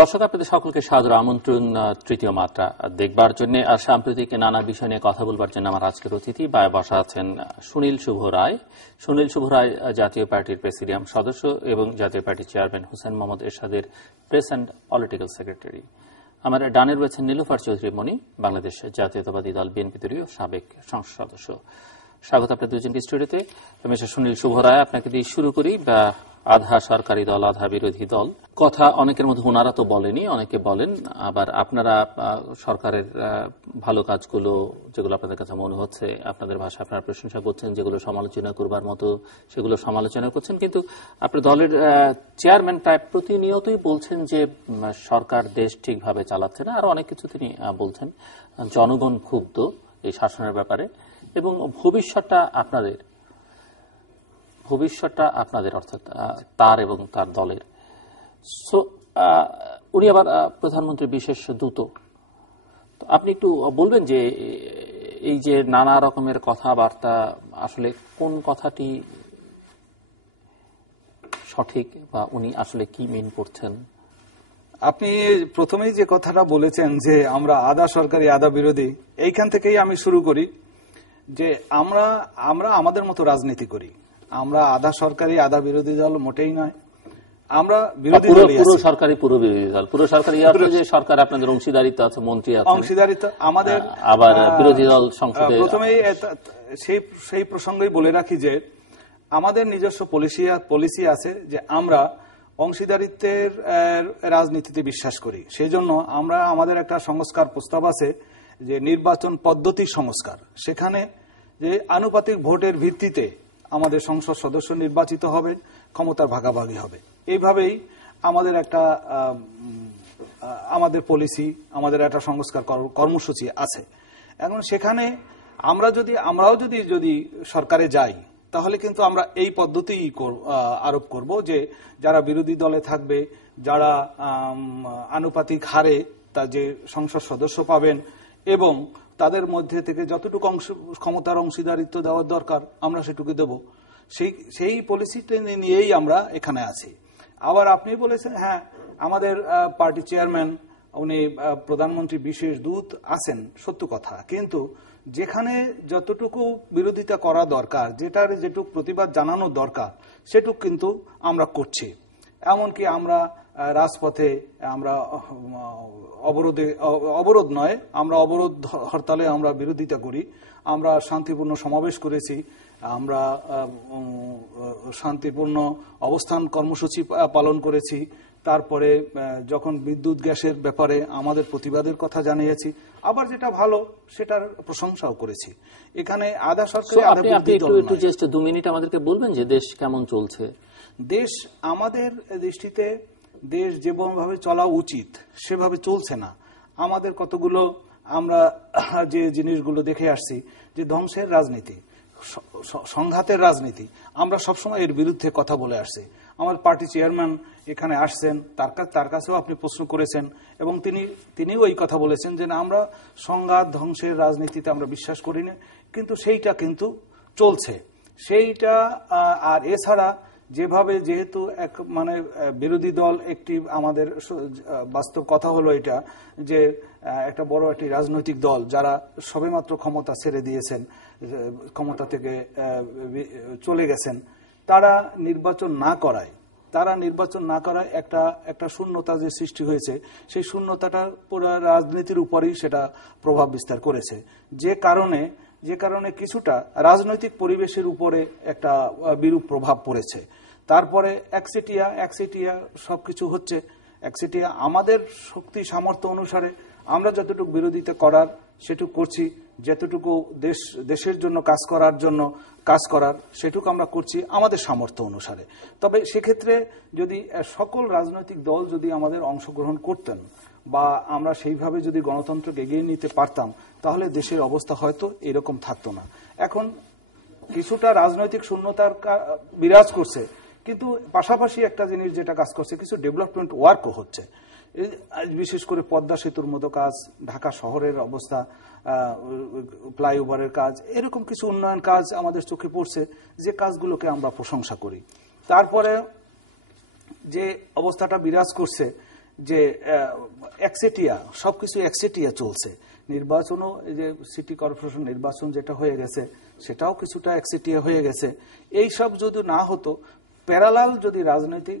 দর্শক, আপনাদের সকলকে সাদর আমন্ত্রণ তৃতীয় মাত্রা দেখবার জন্য আর সাম্প্রতিক নানা বিষয় নিয়ে কথা বলবার জন্য আমার আজকের অতিথি বসা আছেন সুনীল শুভ রায়। সুনীল শুভ রায় জাতীয় পার্টির প্রেসিডিয়াম সদস্য এবং জাতীয় পার্টির চেয়ারম্যান হুসেন মোহাম্মদ এরশাদের প্রেস অ্যান্ড পলিটিক্যাল সেক্রেটারি। আমার ডানে রয়েছেন নীলুফার চৌধুরী মনি, বাংলাদেশ জাতীয়তাবাদী দল বিএনপি দলীয় সাবেক সংসদ সদস্য। স্বাগত আপনার দুজনকে স্টুডিওতে। মিস্টার সুনীল শুভ রায়, আপনাকে দিয়ে শুরু করি। আধা সরকারি দল আধা বিরোধী দল, কথা অনেকের মধ্যে ওনারা তো বলেনি, অনেকে বলেন। আবার আপনারা সরকারের ভালো কাজগুলো যেগুলো আপনাদের কাছে মনে হচ্ছে, আপনাদের ভাষা আপনারা প্রশংসা করছেন, যেগুলো সমালোচনা করবার মতো সেগুলো সমালোচনা করছেন। কিন্তু আপনার দলের চেয়ারম্যান প্রায় প্রতিনিয়তই বলছেন যে সরকার দেশ ঠিকভাবে চালাচ্ছে না। আরো অনেক কিছু তিনি বলছেন। জনগণ ক্ষুব্ধ এই শাসনের ব্যাপারে এবং ভবিষ্যৎটা আপনাদের অর্থাৎ তার এবং তার দলের। উনি আবার প্রধানমন্ত্রীর বিশেষ দূত। আপনি একটু বলবেন যে এই যে নানা রকমের কথাবার্তা, আসলে কোন কথাটি সঠিক বা উনি আসলে কি মিন করছেন? আপনি প্রথমেই যে কথাটা বলেছেন যে আমরা আধা সরকারি আধা বিরোধী, এইখান থেকেই আমি শুরু করি যে আমরা আমাদের মতো রাজনীতি করি। আমরা আধা সরকারি আধা বিরোধী দল মোটেই নয়। আমরা বিরোধী দল, পুরো সরকারি পুরো বিরোধী দল। পুরো সরকারি যে সরকার, আপনাদের অংশীদারিত্ব আছে, মন্ত্রী আছে, অংশীদারিত্ব আমাদের, আবার বিরোধী দল সংসদে। প্রথমেই সেই প্রসঙ্গেই বলে রাখি যে আমাদের নিজস্ব পলিসি আছে যে আমরা অংশীদারিত্বের রাজনীতিতে বিশ্বাস করি। সেই জন্য আমাদের একটা সংস্কার প্রস্তাব আছে যে নির্বাচন পদ্ধতি সংস্কার। সেখানে যে আনুপাতিক ভোটের ভিত্তিতে আমাদের সংসদ সদস্য নির্বাচিত হবে, ক্ষমতার ভাগাভাগি হবে। এইভাবেই আমাদের পলিসি, আমাদের একটা সংস্কার কর্মসূচি আছে। এখন সেখানে আমরাও যদি সরকারে যাই, তাহলে কিন্তু আমরা এই পদ্ধতি আরোপ করব যে যারা বিরোধী দলে থাকবে, যারা আনুপাতিক হারে তা যে সংসদ সদস্য পাবেন এবং তাদের মধ্যে থেকে যতটুকু ক্ষমতার অংশীদারিত্ব দেওয়ার দরকার আমরা সেটুকু দেব। সেই পলিসিটা নিয়েই আমরা এখানে আছি। আবার আপনি বলেছেন, হ্যাঁ, আমাদের পার্টি চেয়ারম্যান উনি প্রধানমন্ত্রী বিশেষ দূত আছেন, সত্য কথা। কিন্তু যেখানে যতটুকু বিরোধিতা করা দরকার, যেটুকু প্রতিবাদ জানানো দরকার, সেটুকু কিন্তু আমরা করছি। এমনকি আমরা রাজপথে আমরা অবরোধ নয়, আমরা অবরোধ হরতালে আমরা বিরোধিতা করি। আমরা শান্তিপূর্ণ সমাবেশ করেছি, আমরা শান্তিপূর্ণ অবস্থান কর্মসূচি পালন করেছি। তারপরে যখন বিদ্যুৎ গ্যাসের ব্যাপারে আমাদের প্রতিবাদের কথা জানিয়েছি, আবার যেটা ভালো সেটার প্রশংসাও করেছি। এখানে আধা সরকারি আধা বিরোধী দল নয়। একটু জাস্ট 2 মিনিট আমাদেরকে বলবেন যে দেশ কেমন চলছে? দেশ আমাদের দৃষ্টিতে দেশ যেভাবে চলা উচিত সেভাবে চলছে না। আমাদের কতগুলো আমরা যে জিনিসগুলো দেখে আসছি, যে ধ্বংসের রাজনীতি, সংঘাতের রাজনীতি, আমরা সবসময় এর বিরুদ্ধে কথা বলে আসছি। আমার পার্টি চেয়ারম্যান এখানে আসছেন, তার কাছেও আপনি প্রশ্ন করেছেন এবং তিনিও এই কথা বলেছেন যে আমরা সংঘাত ধ্বংসের রাজনীতিতে আমরা বিশ্বাস করি না, কিন্তু সেইটা কিন্তু চলছে সেইটা। আর এছাড়া যেহেতু বিরোধী দল একটি, আমাদের বাস্তব কথা হলো এটা যে একটা বড় একটি রাজনৈতিক দল যারা সবেমাত্র ক্ষমতা ছেড়ে দিয়েছেন, ক্ষমতা থেকে চলে গেছেন, তারা নির্বাচন না করায় একটা শূন্যতা যে সৃষ্টি হয়েছে, সেই শূন্যতাটা পুরো রাজনীতির উপরেই সেটা প্রভাব বিস্তার করেছে। যে কারণে কিছুটা রাজনৈতিক পরিবেশের উপরে একটা বিরূপ প্রভাব পড়েছে। তারপরে একচেটিয়া সবকিছু হচ্ছে। একচেটিয়া আমাদের শক্তি সামর্থ্য অনুসারে আমরা যতটুকু বিরোধিতা করার সেটুকু করছি, যতটুকু দেশের জন্য কাজ করার সেটুকু আমরা করছি আমাদের সামর্থ্য অনুসারে। তবে সেক্ষেত্রে যদি সকল রাজনৈতিক দল যদি আমাদের অংশগ্রহণ করতেন বা আমরা সেইভাবে যদি গণতন্ত্রকে এগিয়ে নিতে পারতাম, তাহলে দেশের অবস্থা হয়তো এরকম থাকতো না। এখন কিছুটা রাজনৈতিক শূন্যতার বিরাজ করছে, কিন্তু পাশাপাশি একটা জিনিস যেটা কাজ করছে, কিছু ডেভেলপমেন্ট ওয়ার্কও হচ্ছে। বিশেষ করে পদ্মা সেতুর মতো কাজ, ঢাকা শহরের অবস্থা, ফ্লাইওভারের কাজ, এরকম কিছু উন্নয়ন কাজ আমাদের চোখে পড়ছে, যে কাজগুলোকে আমরা প্রশংসা করি। তারপরে যে অবস্থাটা বিরাজ করছে যে একচেটিয়া সবকিছু একচেটিয়া চলছে। নির্বাচনও, এই যে সিটি কর্পোরেশন নির্বাচন যেটা হয়ে গেছে সেটাও কিছুটা একচেটিয়া হয়ে গেছে। এই সব যদি না হতো, প্যারালাল যদি রাজনৈতিক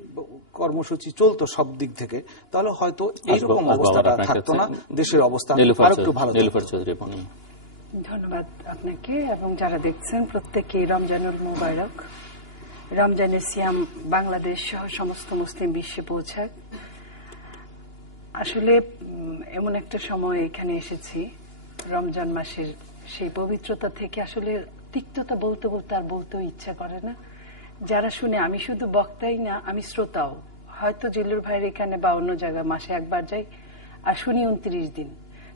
কর্মসূচি চলতো সব দিক থেকে, তাহলে হয়তো এইরকম অবস্থাটা থাকতো না, দেশের অবস্থা আরেকটু ভালো থাকতো। ধন্যবাদ আপনাকে এবং যারা দেখছেন প্রত্যেককে রমজানুল মুবারক। রমজানের সিয়াম বাংলাদেশ সহ সমস্ত মুসলিম বিশ্বে পৌঁছাক। আসলে এমন একটা সময় এখানে এসেছি, রমজান মাসের সেই পবিত্রতা থেকে আসলে তিক্ততা বলতে বলতে আর বলতেও ইচ্ছা করে না। যারা শুনে, আমি শুধু বক্তাই না, আমি শ্রোতাও। হয়তো জিল্লুর ভাইয়ের এখানে বা অন্য জায়গায় মাসে একবার যাই আর শুনি 29 দিন।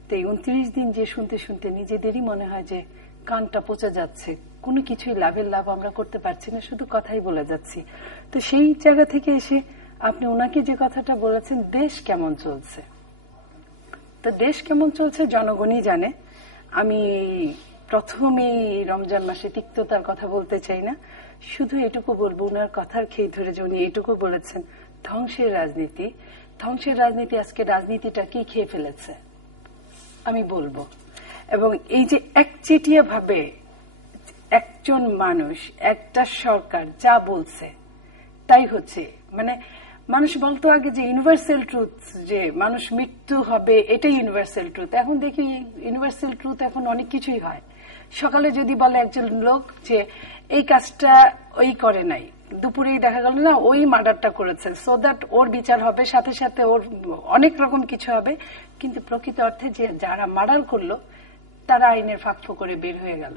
তো এই 29 দিন যে শুনতে শুনতে নিজেদেরই মনে হয় যে কানটা পচে যাচ্ছে, কোনো কিছুই লাভের লাভ আমরা করতে পারছি না, শুধু কথাই বলে যাচ্ছি। তো সেই জায়গা থেকে এসে আপনি ওনাকে যে কথাটা বলেছেন, দেশ কেমন চলছে, তো দেশ কেমন চলছে জনগণই জানে। আমি প্রথমেই রমজান মাসে তিক্ততার কথা বলতে চাই না, শুধু এটুকু বলবো, ওনার কথার খেই ধরে যে উনি এটুকু বলেছেন, ধ্বংসের রাজনীতি। ধ্বংসের রাজনীতি আজকে রাজনীতিটা কি খেয়ে ফেলেছে আমি বলবো। এবং এই যে একচেটিয়া ভাবে একজন মানুষ, একটা সরকার যা বলছে তাই হচ্ছে, মানে মানুষ বলতো আগে যে ইউনিভার্সাল ট্রুথ, যে মানুষ মৃত্যু হবে, এটাই ইউনিভার্সাল ট্রুথ। এখন দেখি ইউনিভার্সাল ট্রুথ এখন অনেক কিছুই হয়। সকালে যদি বলে একজন লোক যে এই কাজটা ওই করে নাই, দুপুরেই দেখা গেল না ওই মার্ডারটা করেছে, সো দ্যাট ওর বিচার হবে, সাথে সাথে ওর অনেক রকম কিছু হবে। কিন্তু প্রকৃত অর্থে যে যারা মার্ডার করলো তারা আইনের ফাঁক করে বের হয়ে গেল।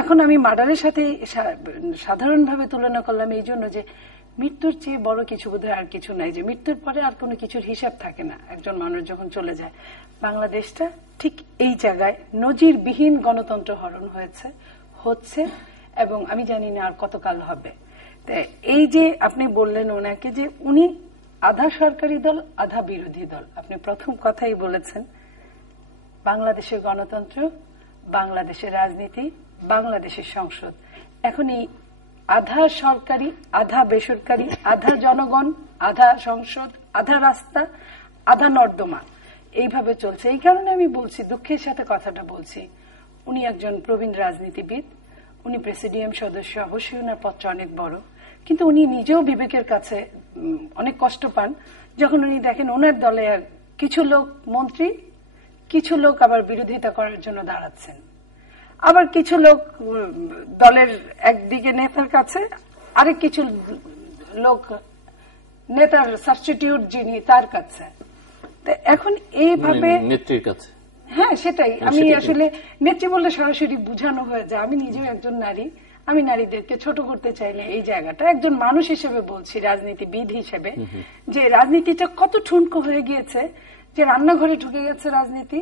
এখন আমি মার্ডারের সাথে সাধারণভাবে তুলনা করলাম এই জন্য যে মৃত্যুর চেয়ে বড় কিছু বোধহয় আর কিছু নাই, যে মৃত্যুর পরে আর কোনো কিছুর হিসাব থাকে না একজন মানুষ যখন চলে যায়। বাংলাদেশটা ঠিক এই জায়গায় নজিরবিহীন গণতন্ত্র হরণ হচ্ছে এবং আমি জানি না আর কতকাল হবে। এই যে আপনি বললেন ওনাকে যে উনি আধা সরকারি দল আধা বিরোধী দল, আপনি প্রথম কথাই বলেছেন বাংলাদেশের গণতন্ত্র, বাংলাদেশের রাজনীতি, বাংলাদেশের সংসদ। এখন এই আধা সরকারি আধা বেসরকারি, আধা জনগণ আধা সংসদ, আধা রাস্তা আধা নর্দমা, এইভাবে চলছে। এই কারণে আমি বলছি, দুঃখের সাথে কথাটা বলছি, উনি একজন প্রবীণ রাজনীতিবিদ, উনি প্রেসিডিয়াম সদস্য, অবশ্যই ওনার পদটা অনেক বড়, কিন্তু উনি নিজেও বিবেকের কাছে অনেক কষ্ট পান যখন উনি দেখেন ওনার দলে কিছু লোক মন্ত্রী, কিছু লোক আবার বিরোধিতা করার জন্য দাঁড়াচ্ছেন, আবার কিছু লোক দলের একদিকে নেতার কাছে, আরেক কিছু লোক নেতার সাবস্টিটিউট যিনি তার কাছে। এখন এইভাবে নেত্রীর কাছে, হ্যাঁ সেটাই, আমি আসলে নেত্রী বললে সরাসরি বুঝানো হয়ে যায়। আমি নিজেও একজন নারী, আমি নারীদেরকে ছোট করতে চাই না এই জায়গাটা, একজন মানুষ হিসেবে বলছি, রাজনীতিবিদ হিসেবে, যে রাজনীতিটা কত ঠুনকো হয়ে গিয়েছে, যে রান্নাঘরে ঢুকে গেছে রাজনীতি।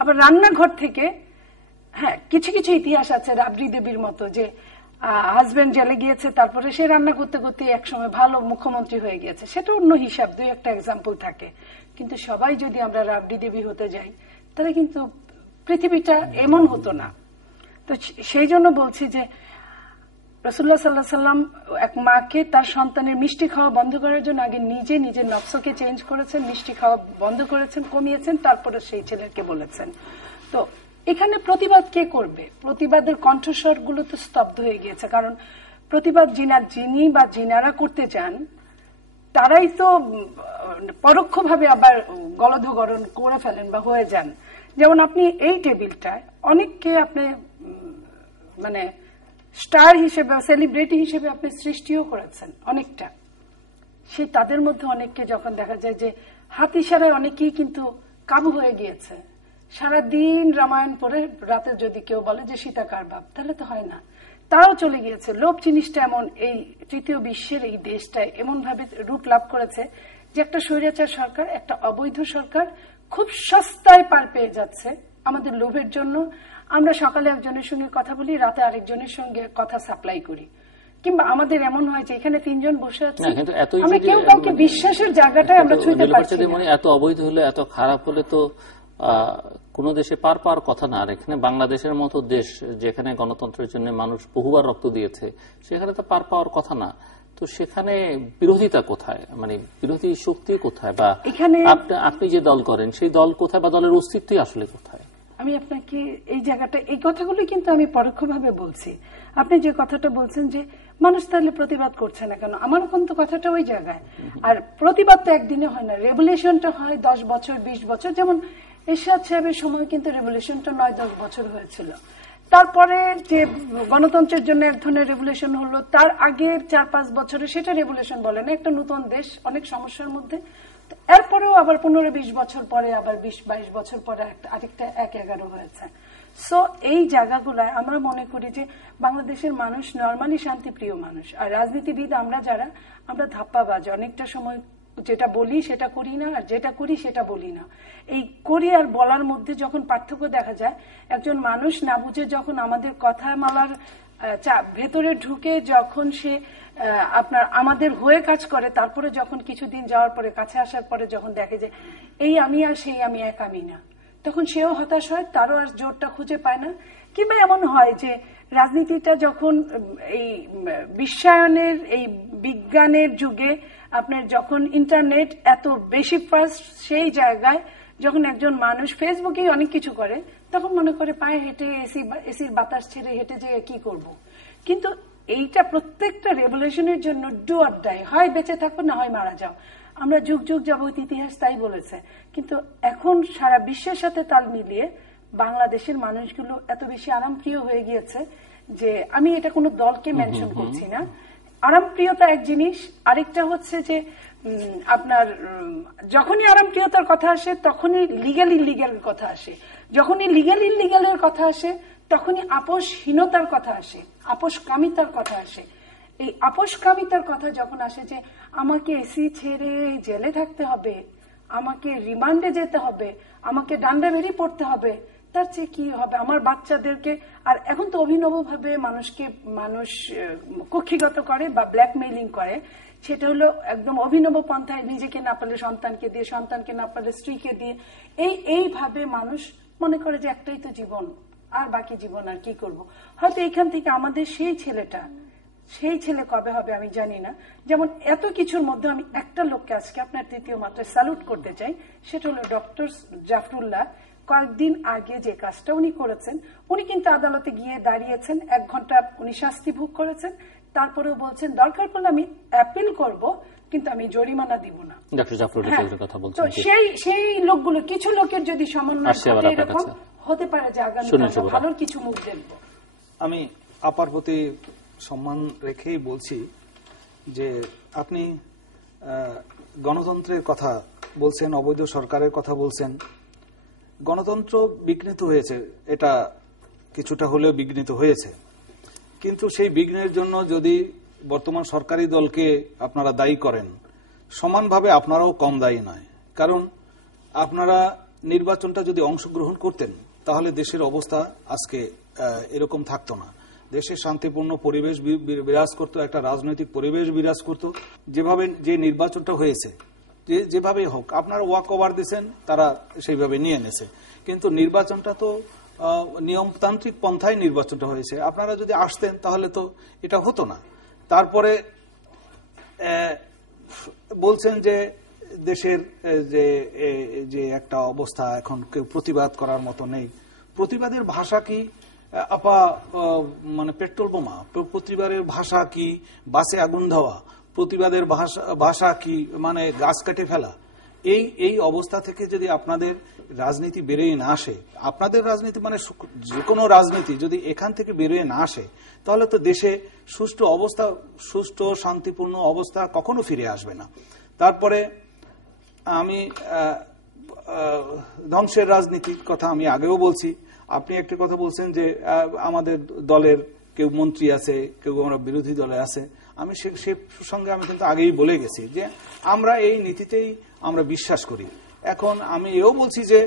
আবার রান্নাঘর থেকে, হ্যাঁ কিছু কিছু ইতিহাস আছে রাবড়ি দেবীর মতো, যে হাজবেন্ড জেলে গিয়েছে, তারপরে সে রান্না করতে করতে একসময় ভালো মুখ্যমন্ত্রী হয়ে গিয়েছে, সেটা অন্য হিসাব, দুই একটা এক্সাম্পল থাকে। কিন্তু সবাই যদি আমরা রাবড়ি দেবী হতে যাই তাহলে কিন্তু পৃথিবীটা এমন হতো না। তো সেই জন্য বলছি যে রাসূলুল্লাহ সাল্লাল্লাহু আলাইহি সাল্লাম এক মাকে তার সন্তানের মিষ্টি খাওয়া বন্ধ করার জন্য আগে নিজে নিজের নফসকে চেঞ্জ করেছেন, মিষ্টি খাওয়া বন্ধ করেছেন, কমিয়েছেন, তারপরে সেই ছেলেকে বলেছেন। তো এখানে প্রতিবাদ কে করবে? প্রতিবাদের কণ্ঠস্বরগুলো তো স্তব্ধ হয়ে গিয়েছে, কারণ প্রতিবাদ যিনি বা যিনারা করতে চান তারাই তো পরোক্ষভাবে আবার গলদঘরণ করে ফেলেন বা হয়ে যান। যেমন আপনি এই টেবিলটায় অনেককে আপনি মানে স্টার হিসেবে, সেলিব্রিটি হিসেবে আপনি সৃষ্টিও করেছেন অনেকটা, সেই তাদের মধ্যে অনেককে যখন দেখা যায় যে হাত ইশারায় অনেকেই কিন্তু কাবু হয়ে গিয়েছে, সারাদিন রামায়ণ পড়ে রাতে যদি কেউ বলে যে সীতা কার বাপ, তাহলে তো হয় না, তারাও চলে গিয়েছে। লোভ জিনিসটা এমন এই তৃতীয় বিশ্বের এই দেশটায় এমন ভাবে রূপ লাভ করেছে যে একটা স্বৈরাচার সরকার, একটা অবৈধ সরকার খুব সস্তায় পার পেয়ে যাচ্ছে আমাদের লোভের জন্য। আমরা সকালে একজনের সঙ্গে কথা বলি, রাতে আরেকজনের সঙ্গে কথা সাপ্লাই করি, কিংবা আমাদের এমন হয় যে এখানে তিনজন বসে আছি, আমরা কেউ কাউকে বিশ্বাসের জায়গাটায় আমরা ছুঁতে পারছি না। এত অবৈধ হলে, এত খারাপ হলে তো কোন দেশে পার পাওয়ার কথা না। আর এখানে বাংলাদেশের মতো দেশ যেখানে গণতন্ত্রের জন্য মানুষ বহুবার রক্ত দিয়েছে, সেখানে তো পার পাওয়ার কথা না। তো সেখানে বিরোধিতা কোথায়, মানে বিরোধী শক্তি কোথায়, বা এখানে আপনি যে দল করেন সেই দল কোথায়, বা দলের অস্তিত্বই আসলে কোথায়? আমি আপনাকে এই জায়গাটা, এই কথাগুলো কিন্তু আমি পরোক্ষভাবে বলছি। আপনি যে কথাটা বলছেন যে মানুষ তাহলে প্রতিবাদ করছে না কেন, আমার কিন্তু কথাটা ওই জায়গায়। আর প্রতিবাদ তো একদিনে হয় না, রেভলিউশনটা হয় 10 বছর 20 বছর। যেমন এরশাদ সাহেবের সময় কিন্তু রেভলিউশনটা 9-10 বছর হয়েছিল। তারপরে যে গণতন্ত্রের জন্য এক ধরনের রেভলিউশন হলো, তার আগের 4-5 বছরে সেটা রেভলিউশন বলে না, একটা নতুন দেশ অনেক সমস্যার মধ্যে। এরপরেও আবার 15-20 বছর পরে, আবার 20-22 বছর পরে আরেকটা 1-11 হয়েছে। সো এই জায়গাগুলায় আমরা মনে করি যে বাংলাদেশের মানুষ নরমালি শান্তিপ্রিয় মানুষ, আর রাজনীতিবিদ আমরা যারা, আমরা ধাপ্পাবাজ, অনেকটা সময় যেটা বলি সেটা করি না, আর যেটা করি সেটা বলি না। এই করি আর বলার মধ্যে যখন পার্থক্য দেখা যায়, একজন মানুষ না বুঝে যখন আমাদের কথা মালার ভেতরে ঢুকে যখন সে আপনার আমাদের হয়ে কাজ করে, তারপরে যখন কিছুদিন যাওয়ার পরে কাছে আসার পরে যখন দেখে যে এই আমি আর সেই আমি এক আমি না, তখন সেও হতাশ হয়, তারও আর জোরটা খুঁজে পায় না। কিংবা এমন হয় যে রাজনীতিটা যখন এই বিশ্বায়নের, এই বিজ্ঞানের যুগে আপনার যখন ইন্টারনেট এত বেশি ফাস্ট, সেই জায়গায় যখন একজন মানুষ ফেসবুকেই অনেক কিছু করে, তখন মনে করে পায়ে হেঁটে এসির বাতাস ছেড়ে হেঁটে যেয়ে কি করব। কিন্তু এইটা প্রত্যেকটা রেভলিউশনের জন্য ডু অর ডাই, হয় বেঁচে থাকো না হয় মারা যাও। আমরা যুগ যুগ যাবত ইতিহাস তাই বলেছে। কিন্তু এখন সারা বিশ্বের সাথে তাল মিলিয়ে বাংলাদেশের মানুষগুলো এত বেশি আরামপ্রিয় হয়ে গিয়েছে যে আমি এটা কোনো দলকে মেনশন করছি না। আরামপ্রিয়তা এক জিনিস, আরেকটা হচ্ছে যে আপনার যখনই আরামপ্রিয়তার কথা আসে তখনই লিগ্যাল ইলিগ্যালের কথা আসে, যখনই লিগ্যাল ইলিগ্যালের কথা আসে তখনই আপোষহীনতার কথা আসে, আপোষকামিতার কথা আসে। এই আপোষকামিতার কথা যখন আসে যে আমাকে এসি ছেড়ে জেলে থাকতে হবে, আমাকে রিমান্ডে যেতে হবে, আমাকে ডান্ডা বেরিয়ে পড়তে হবে, তার চেয়ে কি হবে আমার বাচ্চাদেরকে। আর এখন তো অভিনবভাবে মানুষ কক্ষিগত করে বা ব্ল্যাকমেইলিং করে, সেটা হলো একদম অভিনব পন্থায়, নিজেকে না পারলে সন্তানকে দিয়ে, সন্তানকে না পারলে স্ত্রীকে দিয়ে, এইভাবে মানুষ মনে করে যে একটাই তো জীবন, আর বাকি জীবন আর কি করব। হয়তো এখান থেকে আমাদের সেই ছেলে কবে হবে আমি জানি না। যেমন এত কিছুর মধ্যে আমি একটা লোককে আজকে আপনার তৃতীয় মাত্রায় স্যালুট করতে চাই, সেটা হলো ডক্টর জাফরুল্লাহ। কয়েকদিন আগে যে কাজটা উনি করেছেন, উনি কিন্তু আদালতে গিয়ে দাঁড়িয়েছেন, 1 ঘন্টা উনি শাস্তি ভোগ করেছেন, তারপরেও বলছেন দরকার পড়লে আমি অ্যাপিল করব, কিন্তু আমি জরিমানা দিব না। তো সেই লোকগুলো, কিছু লোকের যদি সমন্বয় ঘটে এরকম হতে পারে যে আগামী ভালোর কিছু মুখ দেখব। আমি আপার প্রতি সম্মান রেখেই বলছি যে আপনি গণতন্ত্রের কথা বলছেন, অবৈধ সরকারের কথা বলছেন। গণতন্ত্র বিঘ্নিত হয়েছে, এটা কিছুটা হলেও বিঘ্নিত হয়েছে, কিন্তু সেই বিঘ্নের জন্য যদি বর্তমান সরকারি দলকে আপনারা দায়ী করেন, সমানভাবে আপনারাও কম দায়ী নয়। কারণ আপনারা নির্বাচনটা যদি অংশগ্রহণ করতেন তাহলে দেশের অবস্থা আজকে এরকম থাকতো না। দেশে শান্তিপূর্ণ পরিবেশ বিরাজ করতো, একটা রাজনৈতিক পরিবেশ বিরাজ করতো। যেভাবে যে নির্বাচনটা হয়েছে, যেভাবে হোক আপনারা ওয়াক ওভার দিয়েছেন, তারা সেইভাবে নিয়ে এনেছে, কিন্তু নির্বাচনটা তো নিয়মতান্ত্রিক পন্থায় নির্বাচনটা হয়েছে। আপনারা যদি আসতেন তাহলে তো এটা হতো না। তারপরে বলছেন যে দেশের যে একটা অবস্থা, এখন কেউ প্রতিবাদ করার মতো নেই। প্রতিবাদের ভাষা কি আপা, মানে পেট্রোল বোমা? প্রতিবাদের ভাষা কি বাসে আগুন দেওয়া? প্রতিবাদের ভাষা কি মানে গাছ কেটে ফেলা? এই অবস্থা থেকে যদি আপনাদের রাজনীতি বেরোয় না আসে, আপনাদের রাজনীতি মানে যে কোনো রাজনীতি যদি এখান থেকে বেরোয় না আসে, তাহলে তো দেশে সুষ্ঠু শান্তিপূর্ণ অবস্থা কখনো ফিরে আসবে না। তারপরে আমি ধ্বংসের রাজনীতির কথা আমি আগেও বলছি। আপনি একটা কথা বলছেন যে আমাদের দলের কেউ মন্ত্রী আছে, কেউ আমরা বিরোধী দলে আছে। আমি সে সঙ্গে আমি কিন্তু আগেই বলে গেছি যে আমরা এই নীতিতেই আমরা বিশ্বাস করি। এখন আমি এও বলছি যে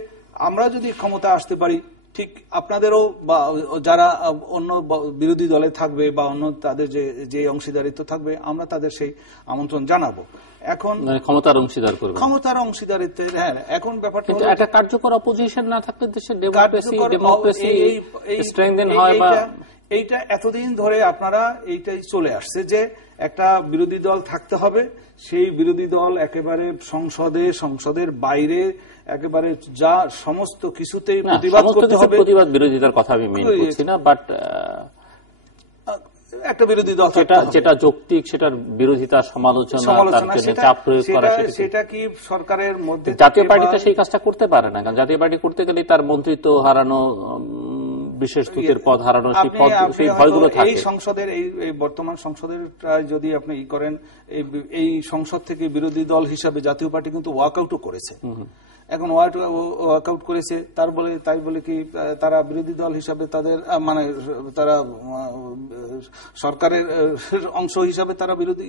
আমরা যদি ক্ষমতা আসতে পারি, ঠিক আপনাদেরও বা যারা অন্য বিরোধী দলে থাকবে বা অন্য তাদের যে অংশীদারিত্ব থাকবে, আমরা তাদের সেই আমন্ত্রণ জানাবো। এখন ক্ষমতার অংশীদারিত্বের, হ্যাঁ, এখন ব্যাপারটা একটা কার্যকর অপোজিশন না থাকলে দেশের ডেমোক্রেসি স্ট্রেংথেন হয় বা এইটা এতদিন ধরে আপনারা এইটাই চলে আসছে যে একটা বিরোধী দল থাকতে হবে, সেই বিরোধী দল একেবারে সংসদের বাইরে একেবারে যা সমস্ত কিছুতেই প্রতিবাদ করতে হবে। প্রতিবাদ বিরোধিতার কথা আমি মেন করছি না, বাট একটা বিরোধী দল যেটা যৌক্তিক সেটার বিরোধিতা সমালোচনা তার জন্য চাপ প্রয়োগ করা, সেটা কি সরকারের মধ্যে জাতীয় পার্টিতে সেই কাজটা করতে পারে না? কারণ জাতীয় পার্টি করতে গেলে তার মন্ত্রিত্ব হারানো, বিশেষ দূতের পদ হারানো, সেই ভয়গুলো থাকে। এই সংসদের এই বর্তমান সংসদের যদি আপনি করেন, এই সংসদ থেকে বিরোধী দল হিসাবে জাতীয় পার্টি কিন্তু ওয়াকআউটও করেছে। এখন ওয়াকআউট করেছে তাই বলে কি তারা বিরোধী দল হিসাবে তাদের মানে তারা সরকারের অংশ হিসাবে তারা বিরোধী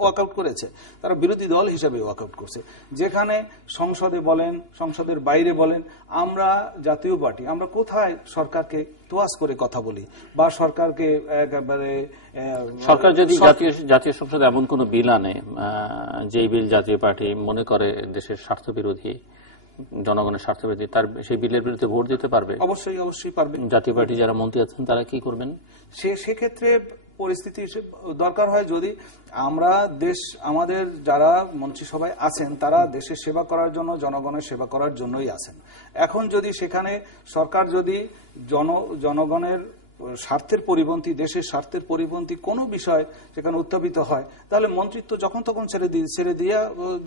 ওয়াকআউট করেছে? তারা বিরোধী দল হিসাবে ওয়াকআউট করছে। যেখানে সংসদে বলেন, সংসদের বাইরে বলেন, আমরা জাতীয় পার্টি আমরা কোথায় সরকারকে তোয়াজ করে কথা বলি বা সরকারকে একেবারে, সরকার যদি জাতীয় সংসদে এমন কোন বিল আনে যে বিল জাতীয় পার্টি মনে করে দেশের স্বার্থ বিরোধী, জনগণের স্বার্থ বিরোধী, তার সেই বিলের বিরুদ্ধে ভোট দিতে পারবে? অবশ্যই পারবে। জাতীয় পার্টি যারা মন্ত্রী আছেন তারা কি করবেন? সেক্ষেত্রে পরিস্থিতি দরকার হয় যদি আমরা আমাদের যারা মন্ত্রিসভায় আছেন তারা দেশের সেবা করার জন্য, জনগণের সেবা করার জন্যই আছেন। এখন যদি সেখানে সরকার যদি জনগণের স্বার্থের পরিপন্থী, দেশের স্বার্থের পরিপন্থী কোনো বিষয় সেখানে উত্থাপিত হয়, তাহলে মন্ত্রিত্ব যখন তখন ছেড়ে দিয়ে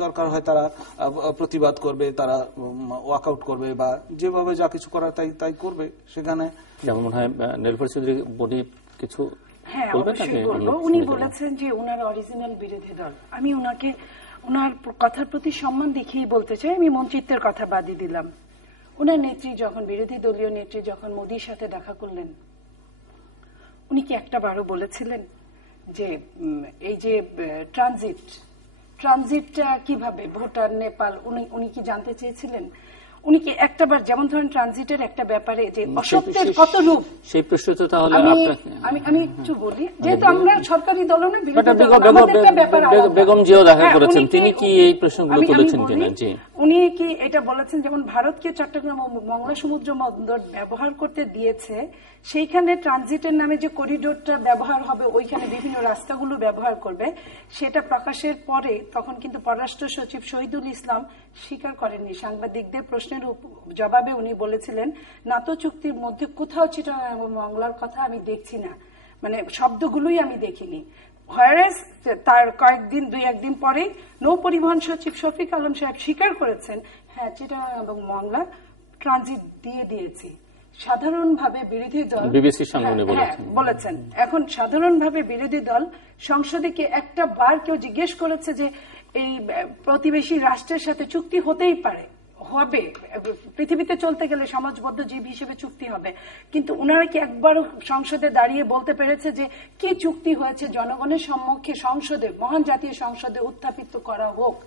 দরকার হয় তারা প্রতিবাদ করবে, তারা ওয়াকআউট করবে বা যেভাবে যা কিছু করার তাই করবে। সেখানে যেমন মনে হয় নীলুফার চৌধুরী বনি কিছু উনি বলেছেন যে উনার অরিজিনাল বিরোধী দল। আমি উনার কথার প্রতি সম্মান দেখিয়ে বলতে চাই, আমি মন্ত্রিত্বের কথা বাদই দিলাম। উনার নেত্রী যখন, বিরোধী দলীয় নেত্রী যখন মোদির সাথে দেখা করলেন, উনি কি একটা বারও বলেছিলেন যে এই যে ট্রানজিটটা কিভাবে ভুটান, নেপাল, উনি কি জানতে চেয়েছিলেন? উনি কি একটাবার, যেমন ধরেন ট্রানজিটের একটা ব্যাপারে যে অসত্যের কত রূপ, সেই প্রশ্নটা তাহলে আমি একটু বলি, যেহেতু আমরা সরকারি দল না, বেগম জিয়াও দেখা করেছেন, তিনি কি এই প্রশ্নগুলো তুলেছেন কিনা? জি, উনি কি এটা বলেছেন যেমন ভারতকে চট্টগ্রাম ও মংলা সমুদ্র বন্দর ব্যবহার করতে দিয়েছে, সেইখানে ট্রানজিটের নামে যে করিডোরটা ব্যবহার হবে, ওইখানে বিভিন্ন রাস্তাগুলো ব্যবহার করবে, সেটা প্রকাশের পরে তখন কিন্তু পররাষ্ট্র সচিব শহীদুল ইসলাম স্বীকার করেননি। সাংবাদিকদের প্রশ্নের জবাবে উনি বলেছিলেন, নাটো চুক্তির মধ্যে কোথাও চিটাগাং এবং মংলার কথা আমি দেখছি না, মানে শব্দগুলোই আমি দেখিনি। হোয়ারেস তার দুই একদিন পরে নৌ পরিবহন সচিব শফিক আলম সাহেব স্বীকার করেছেন, হ্যাঁ চিটাগাং এবং মংলা ট্রানজিট দিয়েছি। সাধারণভাবে বিরোধী দল বিবিসির সঙ্গে বলেছেন, এখন সাধারণভাবে বিরোধী দল সংসদে কি একটা বার কেউ জিজ্ঞেস করেছে যে এই প্রতিবেশী রাষ্ট্রের সাথে চুক্তি হতেই পারে, হবে, পৃথিবীতে চলতে গেলে সমাজবদ্ধ জীব হিসেবে চুক্তি হবে, কিন্তু ওনারা কি একবার সংসদে দাঁড়িয়ে বলতে পেরেছে যে কি চুক্তি হয়েছে জনগণের সম্মুখে সংসদে, মহান জাতীয় সংসদে উত্থাপিত করা হোক?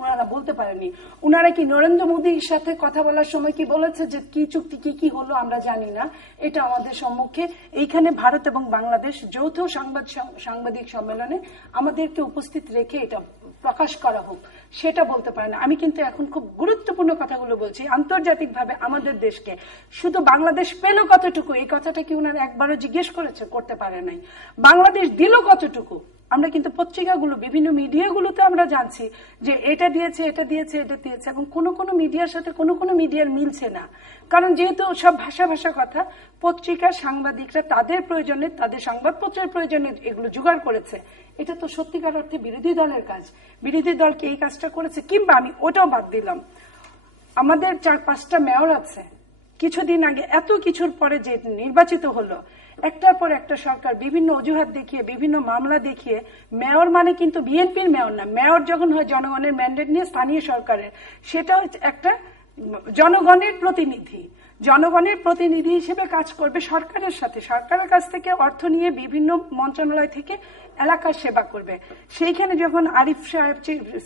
ওনারা বলতে পারেনি। ওনারা কি নরেন্দ্র মোদীর সাথে কথা বলার সময় কি বলেছে যে কি চুক্তি কি হলো আমরা জানি না, এটা আমাদের সম্মুখে এইখানে ভারত এবং বাংলাদেশ যৌথ সাংবাদিক সম্মেলনে আমাদেরকে উপস্থিত রেখে এটা প্রকাশ করা হোক, সেটা বলতে পারে না। আমি কিন্তু এখন খুব গুরুত্বপূর্ণ কথাগুলো বলছি, আন্তর্জাতিকভাবে আমাদের দেশকে শুধু বাংলাদেশ পেল কতটুকু, এই কথাটা কি ওনারা একবারও জিজ্ঞেস করেছে? করতে পারে নাই। বাংলাদেশ দিল কতটুকু? আমরা কিন্তু পত্রিকাগুলো, বিভিন্ন মিডিয়াগুলোতে আমরা জানছি যে এটা দিয়েছে, এটা দিয়েছে, এটা দিয়েছে, এবং কোনো মিডিয়ার সাথে কোনো মিডিয়ার মিলছে না। কারণ যেহেতু সব ভাষা কথা, পত্রিকার সাংবাদিকরা তাদের প্রয়োজনে, তাদের সংবাদপত্রের প্রয়োজনে এগুলো জোগাড় করেছে। এটা তো সত্যিকার অর্থে বিরোধী দলের কাজ। বিরোধী দলকে এই কাজটা করেছে। কিংবা আমি ওটাও বাদ দিলাম, আমাদের 4-5টা মেয়র আছে, কিছুদিন আগে এত কিছুর পরে যে নির্বাচিত হলো, একটার পর একটা সরকার বিভিন্ন অজুহাত দেখিয়ে, বিভিন্ন মামলা দেখিয়ে, মেয়র মানে কিন্তু বিএনপির মেয়র না, মেয়র যখন হয় জনগণের ম্যান্ডেট নিয়ে স্থানীয় সরকারের, সেটা একটা জনগণের প্রতিনিধি, জনগণের প্রতিনিধি হিসেবে কাজ করবে সরকারের সাথে, সরকারের কাছ থেকে অর্থ নিয়ে বিভিন্ন মন্ত্রণালয় থেকে এলাকার সেবা করবে। সেইখানে যখন আরিফ সাহেব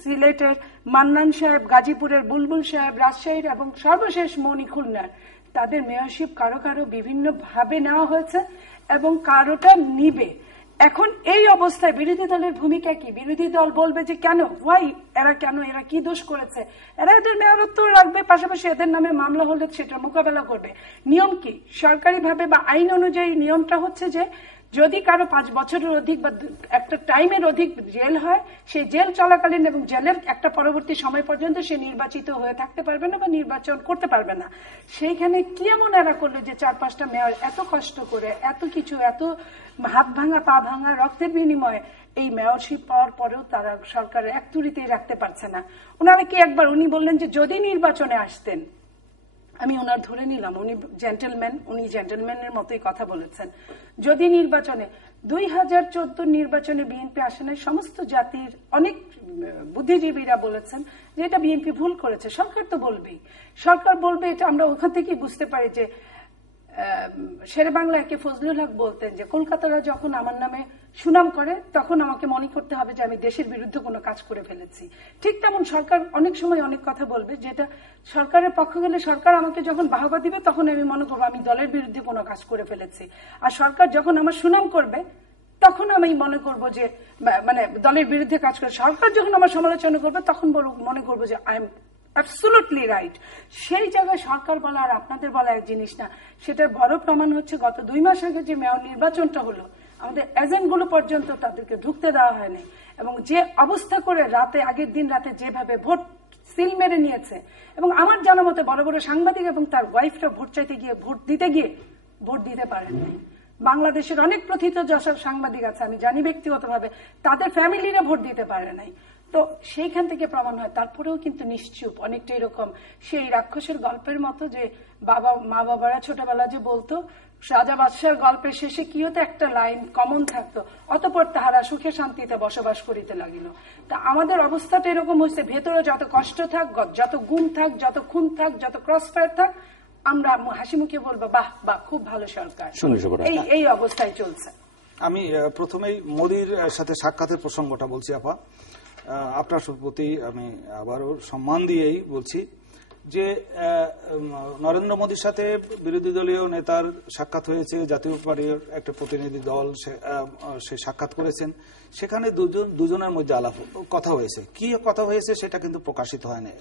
সিলেটের, মান্নান সাহেব গাজীপুরের, বুলবুল সাহেব রাজশাহীর, এবং সর্বশেষ মনি খুলনার, তাদের মেয়রশিপ কারো বিভিন্ন ভাবে নেওয়া হয়েছে এবং কারোটা নিবে। এখন এই অবস্থায় বিরোধী দলের ভূমিকা কি? বিরোধী দল বলবে যে কেন, ওয়াই, এরা কি দোষ করেছে, এরা এদের মেয়রত্ব রাখবে, পাশাপাশি এদের নামে মামলা হলে সেটা মোকাবেলা করবে। নিয়ম কি? সরকারিভাবে বা আইন অনুযায়ী নিয়মটা হচ্ছে যে যদি কারো 5 বছরের অধিক বা একটা টাইমের অধিক জেল হয়, সেই জেল চলাকালীন এবং জেলের একটা পরবর্তী সময় পর্যন্ত সে নির্বাচিত হয়ে থাকতে পারবে না বা নির্বাচন করতে পারবে না। সেইখানে কি এমন এরা করলো যে 4-5টা মেয়র এত কষ্ট করে এত কিছু, এত হাত ভাঙা পা ভাঙা রক্তের বিনিময়ে এই মেয়রশিপ পাওয়ার পরেও তারা সরকারের এক তুড়িতেই রাখতে পারছে না। ওনারা কি একবার উনি বললেন যে যদি নির্বাচনে আসতেন, আমি ওনার ধরে নিলাম উনি জেন্টলম্যান, উনি জেন্টলম্যানের মতোই কথা বলেছেন, যদি নির্বাচনে 2014 নির্বাচনে বিএনপি আসে নাই, সমস্ত জাতির অনেক বুদ্ধিজীবীরা বলেছেন যে এটা বিএনপি ভুল করেছে। সরকার তো বলবেই, সরকার বলবে, এটা আমরা ওখান থেকেই বুঝতে পারি। যে শেরে বাংলা একে ফজলুল হক বলতেন যে কলকাতারা যখন আমার নামে সুনাম করে তখন আমাকে মনে করতে হবে যে আমি দেশের বিরুদ্ধে কোনো কাজ করে ফেলেছি। ঠিক তেমন সরকার অনেক সময় অনেক কথা বলবে, যেটা সরকারের পক্ষ গেলে সরকার আমাকে যখন বাহবা দিবে তখন আমি মনে করবো আমি দলের বিরুদ্ধে কোনো কাজ করে ফেলেছি, আর সরকার যখন আমার সুনাম করবে তখন আমি মনে করবো যে মানে দলের বিরুদ্ধে কাজ করে। সরকার যখন আমার সমালোচনা করবে তখন মনে করবো যে আই এম অ্যাবসলিউটলি রাইট। সেই জায়গায় সরকার বলা আর আপনাদের বলা এক জিনিস না। সেটার বড় প্রমাণ হচ্ছে গত 2 মাস আগে যে মেয়র নির্বাচনটা হলো, আমাদের এজেন্টগুলো পর্যন্ত তাদেরকে ঢুকতে দেওয়া হয়নি, এবং যে অবস্থা করে রাতে, আগের দিন রাতে যেভাবে ভোট সিল মেরে নিয়েছে, এবং আমার জানা মতে বড় বড় সাংবাদিক এবং তার ওয়াইফরা ভোট চাইতে গিয়ে ভোট দিতে পারেননি। বাংলাদেশের অনেক প্রথিত যশোর সাংবাদিক আছে, আমি জানি ব্যক্তিগতভাবে, তাদের ফ্যামিলিরা ভোট দিতে পারে নাই। তো সেইখান থেকে প্রমাণ হয় তারপরেও কিন্তু নিশ্চুপ, অনেকটা এরকম সেই রাক্ষসের গল্পের মতো যে মা বাবারা ছোটবেলা যে বলতো রাজা বাদশার গল্পের শেষে কি হতো, একটা লাইন কমন থাকতো, অতঃপর তাহারা সুখে শান্তিতে বসবাস করিতে লাগিল। তা আমাদের অবস্থাটা এরকম হয়েছে, ভেতরে যত কষ্ট থাক, যত গুম থাক, যত খুন থাক, যত ক্রসফায়ার থাক, আমরা হাসি মুখে বলবো বাহ বাহ খুব ভালো সরকার, এই অবস্থায় চলছে। আমি প্রথমেই মোদির সাথে সাক্ষাতের প্রসঙ্গটা বলছি আপা, আপনার প্রতি আমি আবারও সম্মান দিয়েই বলছি যে নরেন্দ্র মোদীর সাথে বিরোধী দলীয় নেতার সাক্ষাৎ হয়েছে, জাতীয় পার্টির একটা প্রতিনিধি দল সে সাক্ষাৎ করেছেন, সেখানে দুজনের মধ্যে কথা হয়েছে। কি কথা হয়েছে সেটা কিন্তু প্রকাশিত হয়নি।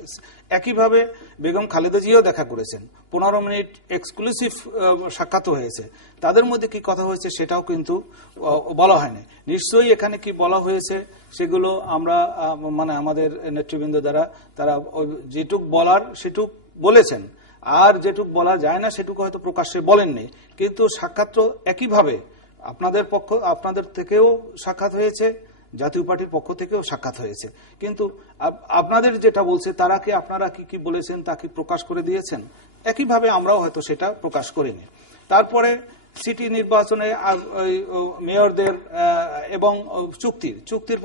একইভাবে বেগম খালেদা জিও দেখা করেছেন, 15 মিনিট এক্সক্লুসিভ সাক্ষাৎ হয়েছে। তাদের মধ্যে কি কথা হয়েছে সেটাও কিন্তু বলা হয়নি। নিশ্চয়ই এখানে কি বলা হয়েছে সেগুলো আমরা মানে আমাদের নেতৃবৃন্দ দ্বারা তারা যেটুক বলার সেটুক বলেছেন, আর যেটুক বলা যায় না সেটুকু হয়তো প্রকাশ্যে বলেননি। কিন্তু সাক্ষাৎ একইভাবে আপনাদের থেকেও সাক্ষাৎ হয়েছে, জাতীয় পার্টির পক্ষ থেকেও সাক্ষাৎ হয়েছে। কিন্তু আপনাদের যেটা বলছে তারা কি আপনারা কি বলেছেন তা কি প্রকাশ করে দিয়েছেন? একইভাবে আমরাও হয়তো সেটা প্রকাশ করিনি। তারপরে সিটি নির্বাচনে মেয়রদের এবং চুক্তির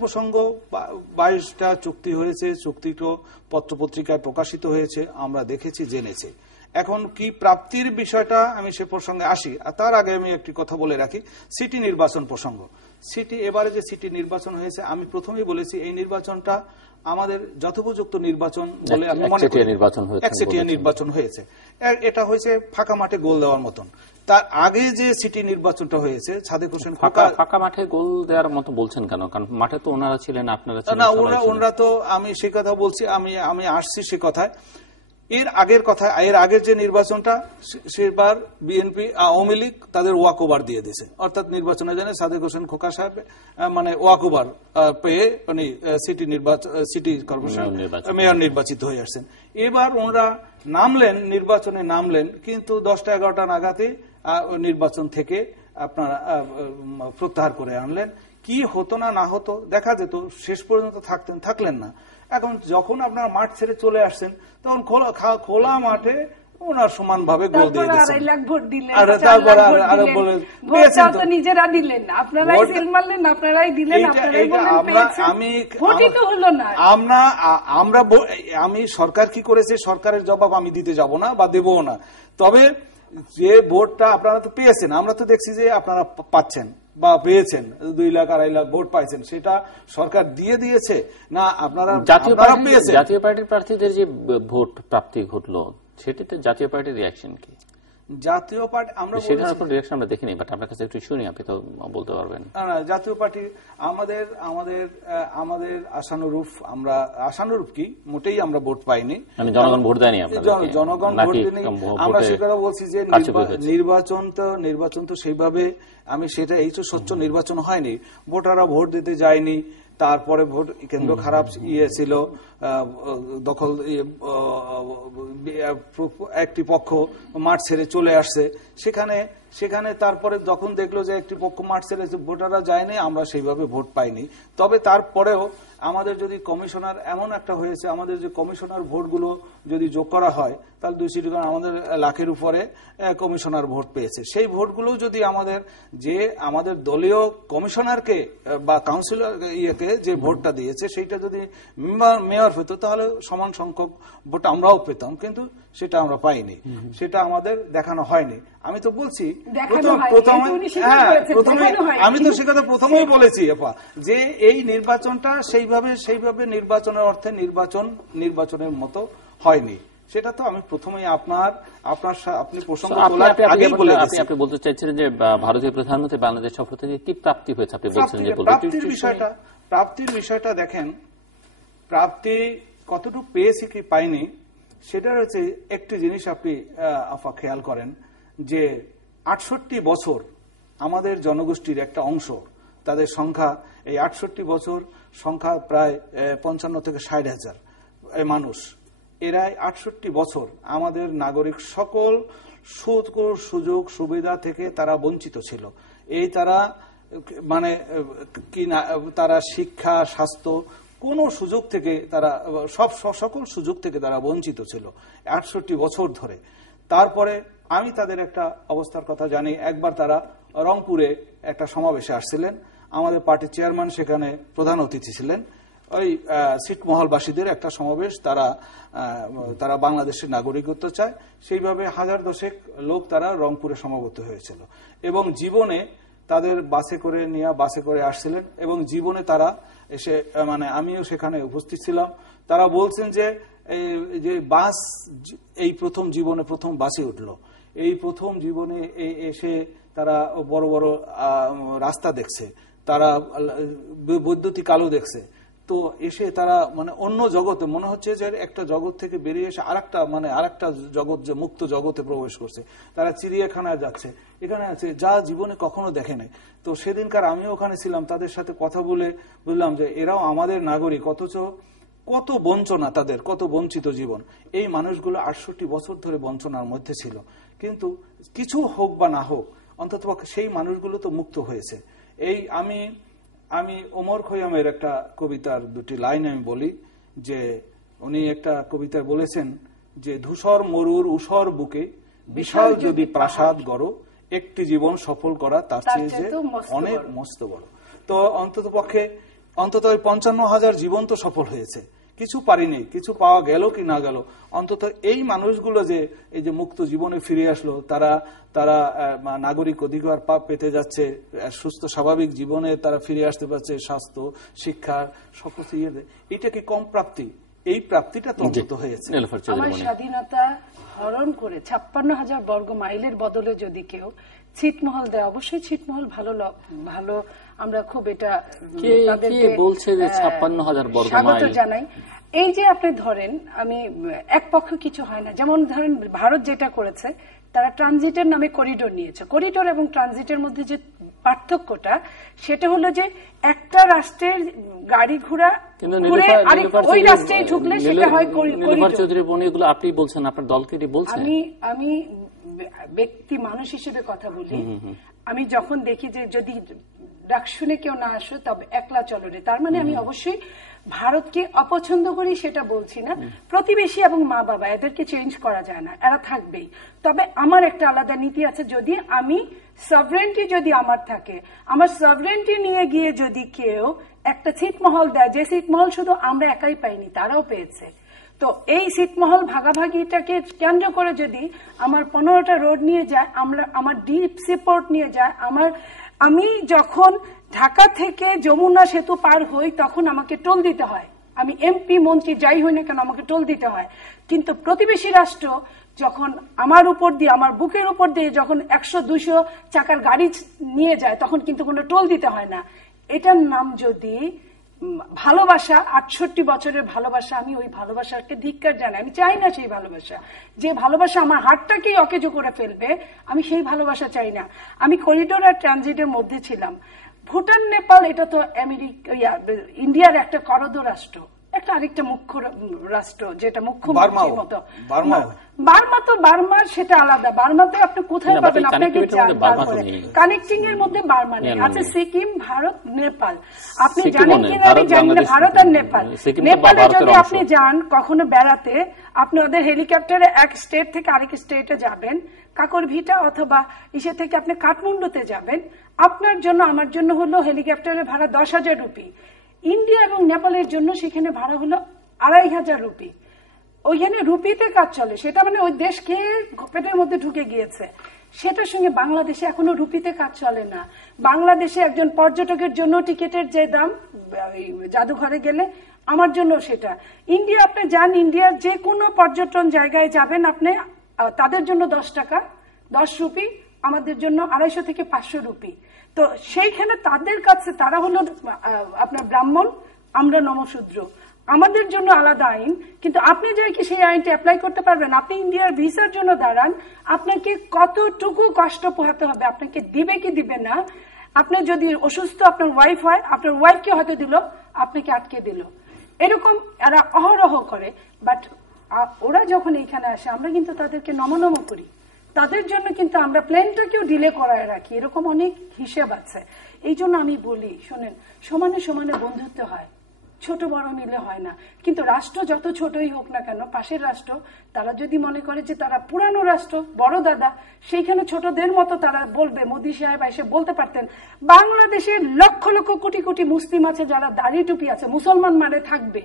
প্রসঙ্গ 22টা চুক্তি হয়েছে, চুক্তিটা পত্রপত্রিকায় প্রকাশিত হয়েছে, আমরা দেখেছি, জেনেছি। এখন কি প্রাপ্তির বিষয়টা আমি সে প্রসঙ্গে আসি, তার আগে আমি একটি কথা বলে রাখি, সিটি নির্বাচন প্রসঙ্গ। এবারে যে সিটি নির্বাচন হয়েছে, আমি প্রথমেই বলেছি এই নির্বাচনটা আমাদের যথোপযুক্ত নির্বাচন বলে আমি মনে করি। একচেটিয়া নির্বাচন হয়েছে, এটা হয়েছে ফাঁকা মাঠে গোল দেওয়ার মতন। তার আগে যে সিটি নির্বাচনটা হয়েছে, সাদেক হোসেন ফাঁকা মাঠে গোল দেওয়ার মতো বলছেন কেন? কারণ মাঠে তো ওনারা ছিলেন, আপনারা ছিলেন না, ওনারা তো, আমি সে কথা বলছি, আমি আসছি সে কথায়। এর আগের যে নির্বাচনটা, সেবার বিএনপি আওয়ামী লীগ তাদের ওয়াক ওভার দিয়ে দিয়েছে, অর্থাৎ নির্বাচনের জন্য সাদেক হোসেন খোকা সাহেব মানে ওয়াক ওভার পেয়ে উনি সিটি কর্পোরেশন মেয়র নির্বাচিত হয়ে আসছেন। এবার ওনারা নির্বাচনে নামলেন, কিন্তু 10টা-11টা নাগাদে নির্বাচন থেকে আপনারা প্রত্যাহার করে আনলেন। কি হতো না হতো দেখা যেত, শেষ পর্যন্ত থাকলেন না। এখন যখন আপনারা মাঠ ছেড়ে চলে আসছেন, তখন খোলা মাঠে ওনার সমানভাবে গোল দিয়ে দিচ্ছেন। আমি সরকার কি করেছে সরকারের জবাব আমি দিতে যাব না বা দেবও না, তবে যে ভোটটা আপনারা তো পেয়েছেন, আমরা তো দেখছি যে আপনারা পাচ্ছেন বা পেয়েছেন, 2 লাখ 2.5 লাখ ভোট পাইছেন, সেটা সরকার দিয়ে দিয়েছে না আপনারা পেয়েছেন? জাতীয় পার্টির প্রার্থীদের যে ভোট প্রাপ্তি ঘটলো, সেটিতে জাতীয় পার্টির রিয়াকশন কি? জাতীয় পার্টি আমরা সেটার উপর রিঅ্যাকশন আমরা দেখিনি, বাট আপনার কাছে একটু শুনি, আপনি তো বলতে পারবেন। জাতীয় পার্টি আমাদের আমাদের আমাদের আশানুরূপ কি মোটেই আমরা ভোট পাইনি, জনগণ ভোট দেয়নি, জনগণ ভোট দেয়নি। আমরা সেটা বলছি যে নির্বাচন তো সেইভাবে এই তো স্বচ্ছ নির্বাচন হয়নি, ভোটাররা ভোট দিতে যায়নি। তারপরে ভোট কেন্দ্র খারাপ ছিল, দখল, একটি পক্ষ মাঠ ছেড়ে চলে আসছে, সেখানে তারপরে যখন দেখলো যে একটি পক্ষ মাঠ ছেড়ে ভোটাররা যায়নি, আমরা সেইভাবে ভোট পাইনি। তবে তারপরেও আমাদের যদি কমিশনার এমন একটা হয়েছে, আমাদের যে কমিশনার ভোটগুলো যদি যোগ করা হয় তাহলে 2 সিটি আমাদের লাখের উপরে কমিশনার ভোট পেয়েছে। সেই ভোটগুলো যদি আমাদের দলীয় কমিশনারকে বা কাউন্সিলর যে ভোটটা দিয়েছে সেইটা যদি মেয়র হতো তাহলে সমান সংখ্যক ভোট আমরাও পেতাম, কিন্তু সেটা আমরা পাইনি, সেটা আমাদের দেখানো হয়নি। আমি তো বলছি আমি তো সে কথা প্রথমেই বলেছি যে এই নির্বাচনটা সেইভাবে নির্বাচনের অর্থে নির্বাচনের মতো হয়নি, সেটা তো আমি প্রথমেই আপনি প্রসঙ্গ আগেই বলে দিয়েছি। আপনি বলতে চাইছিলেন যে ভারতীয় প্রধানমন্ত্রী বাংলাদেশ সফর থেকে কি প্রাপ্তি হয়েছে, আপনি বলছেন যে প্রাপ্তির বিষয়টা দেখেন, প্রাপ্তি কতটুকু পেয়েছি কি পাইনি সেটা হচ্ছে একটি জিনিস আপনি খেয়াল করেন যে 68 বছর আমাদের জনগোষ্ঠীর একটা অংশ, তাদের সংখ্যা এই 68 বছর সংখ্যা প্রায় 55 থেকে 60,000 মানুষ। এরাই 68 বছর আমাদের নাগরিক সকল সুযোগ সুবিধা থেকে তারা বঞ্চিত ছিল। তারা তারা শিক্ষা, স্বাস্থ্য কোন সুযোগ থেকে তারা সকল সুযোগ থেকে তারা বঞ্চিত ছিল 68 বছর ধরে। তারপরে আমি তাদের একটা অবস্থার কথা জানি, একবার তারা রংপুরে একটা সমাবেশে আসছিলেন, আমাদের পার্টির চেয়ারম্যান সেখানে প্রধান অতিথি ছিলেন। ওই ছিটমহলবাসীদের একটা সমাবেশ, তারা বাংলাদেশের নাগরিকত্ব চায়, সেইভাবে 1000 লোক তারা রংপুরে সমবেত হয়েছিল এবং জীবনে তাদের বাসে করে আসছিলেন এবং জীবনে তারা এসে আমিও সেখানে উপস্থিত ছিলাম। তারা বলছেন যে বাস এই প্রথম বাসে উঠলো, এই প্রথম জীবনে এসে তারা বড় বড় রাস্তা দেখছে, তারা বৈদ্যুতিক আলো দেখছে। তো এসে তারা অন্য জগতে মনে হচ্ছে যে একটা জগৎ থেকে বেরিয়ে এসে আরেকটা জগৎ, যে মুক্ত জগতে প্রবেশ করছে। তারা চিড়িয়াখানায় যাচ্ছে, এখানে আছে যা জীবনে কখনো দেখে নাই। তো সেদিনকার আমিও ওখানে ছিলাম, তাদের সাথে কথা বলে বুঝলাম যে এরাও আমাদের নাগরিক, অথচ কত বঞ্চনা তাদের, কত বঞ্চিত জীবন। এই মানুষগুলো 68 বছর ধরে বঞ্চনার মধ্যে ছিল, কিন্তু কিছু হোক বা না হোক অন্তত সেই মানুষগুলো তো মুক্ত হয়েছে। আমি ওমর খৈয়ামের একটা কবিতার 2টি লাইন আমি বলি, যে উনি একটা কবিতা বলেছেন যে ধূসর মরুর উষর বুকে বিশাল যদি প্রাসাদ গড়, একটি জীবন সফল করা তার চেয়ে যে অনেক মস্ত বড়। তো অন্তত ওই 55,000 জীবন তো সফল হয়েছে, কিছু পারিনি, কিছু পাওয়া গেল কি না গেল, অন্তত এই মানুষগুলো যে এই যে মুক্ত জীবনে ফিরে আসলো, তারা নাগরিক অধিকার পেতে যাচ্ছে, সুস্থ স্বাভাবিক জীবনে তারা ফিরে আসতে পারছে, স্বাস্থ্য, শিক্ষা সকল, এটা কি কম প্রাপ্তি? এই প্রাপ্তিটা তো অন্তত হয়েছে। আমার স্বাধীনতা হরণ করে 56,000 বর্গ মাইলের বদলে যদি কেউ ছিটমহল দেয়, অবশ্যই ছিটমহল ভালো, আমরা খুব এটা বলছে যে 56,000 বর্গ মাইল স্বাগত জানাই। এই যে আপনি ধরেন, আমি এক পক্ষ কিছু হয় না, যেমন ধরেন ভারত যেটা করেছে, তারা ট্রানজিটের নামে করিডোর নিয়েছে। করিডোর এবং ট্রানজিটের মধ্যে যে পার্থক্যটা, সেটা হলো যে একটা রাষ্ট্রের গাড়ি ঘোড়া ঘুরে ওই রাষ্ট্রে ঢুকলে সেটা হয় করিডোর। আপনি বলছেন, আপনার দলকে বলছেন। আমি ব্যক্তি মানুষ হিসেবে কথা বলি, আমি যখন দেখি যে যদি ডাক শুনে কেউ না আসো তবে একলা চলো রে, তার মানে আমি অবশ্যই ভারতকে অপছন্দ করি সেটা বলছি না। প্রতিবেশী এবং মা বাবা এদেরকে চেঞ্জ করা যায় না, এরা থাকবেই। তবে আমার একটা আলাদা নীতি আছে, যদি আমি সভরেন্টি যদি আমার থাকে, আমার সভরেন্টি নিয়ে গিয়ে যদি কেউ একটা ছিটমহল দেয়, যে ছিটমহল শুধু আমরা একাই পাইনি, তারাও পেয়েছে। তো এই ছিটমহল ভাগাভাগিটাকে কেন্দ্র করে যদি আমার 15টা রোড নিয়ে যায়, আমার ডিপ সি পোর্ট নিয়ে যায়, আমি যখন ঢাকা থেকে যমুনা সেতু পার হই তখন আমাকে টোল দিতে হয়, আমি এমপি মন্ত্রী যাই হই না কেন আমাকে টোল দিতে হয়। কিন্তু প্রতিবেশী রাষ্ট্র যখন আমার উপর দিয়ে, আমার বুকের উপর দিয়ে যখন 100-200 চাকার গাড়ি নিয়ে যায়, তখন কিন্তু কোনো টোল দিতে হয় না। এটার নাম যদি ভালোবাসা, 68 বছরের ভালোবাসা, আমি ওই ভালোবাসাকে ধিক্কার জানাই। আমি চাই না সেই ভালোবাসা। যে ভালোবাসা আমার হাতটাকেই অকেজো করে ফেলবে, আমি সেই ভালোবাসা চাই না। আমি করিডোর আর ট্রানজিটের মধ্যে ছিলাম। ভুটান, নেপাল এটা তো ইন্ডিয়ার একটা করদ রাষ্ট্র, একটা আরেকটা মুখ্য রাষ্ট্র, যেটা মুখ্যমন্ত্রীর মতো। বার্মা তো বার্মার সেটা আলাদা। বার্মাতে আপনি কোথায় পাবেন? আপনাকে কানেক্টিং এর মধ্যে বার্মা নেই। আচ্ছা, সিকিম, ভারত, নেপাল, আপনি জানেন কিনা আমি জানি না। ভারত আর নেপাল, নেপালে যদি আপনি যান কখনো বেড়াতে, আপনি ওদের হেলিকপ্টারে এক স্টেট থেকে আরেক স্টেটে যাবেন, কাকরভিটা অথবা ইসে থেকে আপনি কাঠমান্ডুতে যাবেন, আপনার জন্য আমার জন্য হলো হেলিকপ্টারের ভাড়া 10,000 রুপি। ইন্ডিয়া এবং নেপালের জন্য সেখানে ভাড়া হলো 2,500 রুপি। ওইখানে রুপিতে কাজ চলে, সেটা মানে ওই দেশকে পেটের মধ্যে ঢুকে গিয়েছে। সেটার সঙ্গে বাংলাদেশে এখনো রুপিতে কাজ চলে না। বাংলাদেশে একজন পর্যটকের জন্য টিকিটের যে দাম, জাদুঘরে গেলে আমার জন্য সেটা। ইন্ডিয়া আপনি যান, ইন্ডিয়ার যে কোনো পর্যটন জায়গায় যাবেন আপনি, তাদের জন্য 10 টাকা, 10 রুপি, আমাদের জন্য 250 থেকে 500 রুপি। তো সেইখানে তাদের কাছে তারা হলো আপনার ব্রাহ্মণ, আমরা নমশূদ্র, আমাদের জন্য আলাদা আইন। কিন্তু আপনি যাই কি সেই আইনটি অ্যাপ্লাই করতে পারবেন? আপনি ইন্ডিয়ার ভিসার জন্য দাঁড়ান, আপনাকে কতটুকু কষ্ট পোহাতে হবে, আপনাকে দিবে কি দিবে না। আপনি যদি অসুস্থ আপনার ওয়াইফ হয়, আপনার ওয়াইফকে হয়তো দিল, আপনাকে আটকে দিল। এরকম এরা অহরহ করে। বাট ওরা যখন এইখানে আসে আমরা কিন্তু তাদেরকে নমনম করি, তাদের জন্য কিন্তু আমরা প্লেনটাকেও ডিলে করায় রাখি। এরকম অনেক হিসেব আছে। এই জন্য আমি বলি, শোনেন, সমানে সমানে বন্ধুত্ব হয়, ছোট বড় মিলে হয় না। কিন্তু রাষ্ট্র যত ছোটই হোক না কেন, পাশের রাষ্ট্র, তারা যদি মনে করে যে তারা পুরানো রাষ্ট্র, বড় দাদা, সেইখানে ছোটদের মতো তারা বলবে। মোদী সাহেব এসে বলতে পারতেন, বাংলাদেশের লক্ষ লক্ষ কোটি কোটি মুসলিম আছে যারা দাড়ি টুপি আছে, মুসলমান মানে থাকবে,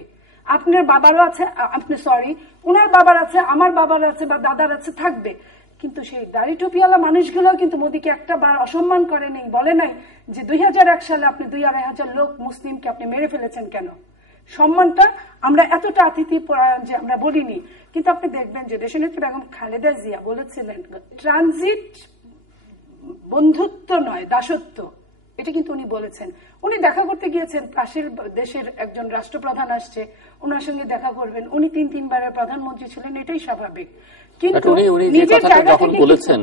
আপনার বাবারও আছে, আপনি সরি উনার বাবার আছে, আমার বাবার আছে বা দাদার আছে, থাকবে। কিন্তু সেই দাড়ি টুপিওয়ালা মানুষগুলো কিন্তু মোদীকে একটা বার অসম্মান করে নেই, বলে নাই যে 2001 সালে আপনি 2-2.5 লোক মুসলিমকে আপনি মেরে ফেলেছেন কেন। সম্মানটা আমরা এতটা আতিথ্য পরায়ণ যে আমরা বলিনি। কিন্তু আপনি দেখবেন যে দেশনেত্রী বেগম খালেদা জিয়া বলেছিলেন, ট্রানজিট বন্ধুত্ব নয় দাসত্ব, এটা কিন্তু উনি বলেছেন। উনি দেখা করতে গিয়েছেন, পাশের দেশের একজন রাষ্ট্রপ্রধান আসছে, ওনার সঙ্গে দেখা করবেন। উনি 3 বারের প্রধানমন্ত্রী ছিলেন, এটাই স্বাভাবিক। কিন্তু নিজের জায়গা থেকে বলেছেন,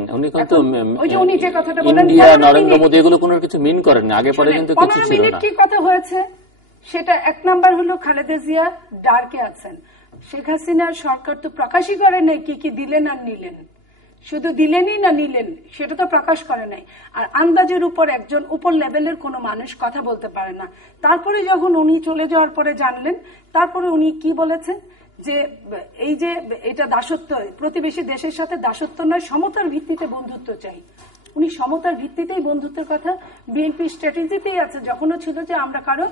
উনি যে কথাটা বলেন, নরেন্দ্র মোদী এগুলো কোনো কিছু মিন করেন না, আগে পরে কিন্তু কিছু ছিল না। কি কথা হয়েছে সেটা 1 নাম্বার হলো, খালেদা জিয়া ডার্কে আছেন। শেখ হাসিনার সরকার তো প্রকাশই করে নাই কি কি দিলেন আর নিলেন, শুধু দিলেনই না নিলেন সেটা তো প্রকাশ করে নাই। আর আন্দাজের উপর একজন উপর লেভেলের কোনো মানুষ কথা বলতে পারে না। তারপরে যখন উনি চলে যাওয়ার পরে জানলেন, তারপরে উনি কি বলেছেন যে এই যে এটা দাসত্ব, প্রতিবেশী দেশের সাথে দাসত্ব নয়, সমতার ভিত্তিতে বন্ধুত্ব চাই। উনি সমতার ভিত্তিতেই বন্ধুত্বের কথা বিএনপি স্ট্র্যাটেজিতেই আছে, যখনও ছিল যে আমরা কারো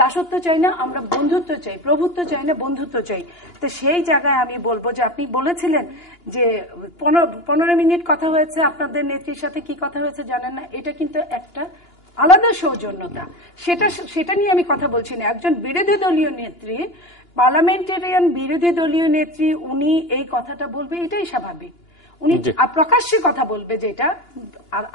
দাসত্ব চাই না, আমরা বন্ধুত্ব চাই, প্রভুত্ব চাই না, বন্ধুত্ব চাই। তো সেই জায়গায় আমি বলবো যে আপনি বলেছিলেন যে 15 মিনিট কথা হয়েছে আপনাদের নেত্রীর সাথে, কি কথা হয়েছে জানেন না, এটা কিন্তু একটা আলাদা সৌজন্যতা। সেটা নিয়ে আমি কথা বলছি না। একজন বিরোধী দলীয় নেত্রী, পার্লামেন্টারিয়ান বিরোধী দলীয় নেত্রী, উনি এই কথাটা বলবে, এটাই স্বাভাবিক। উনি প্রকাশ্যে কথা বলবে, যেটা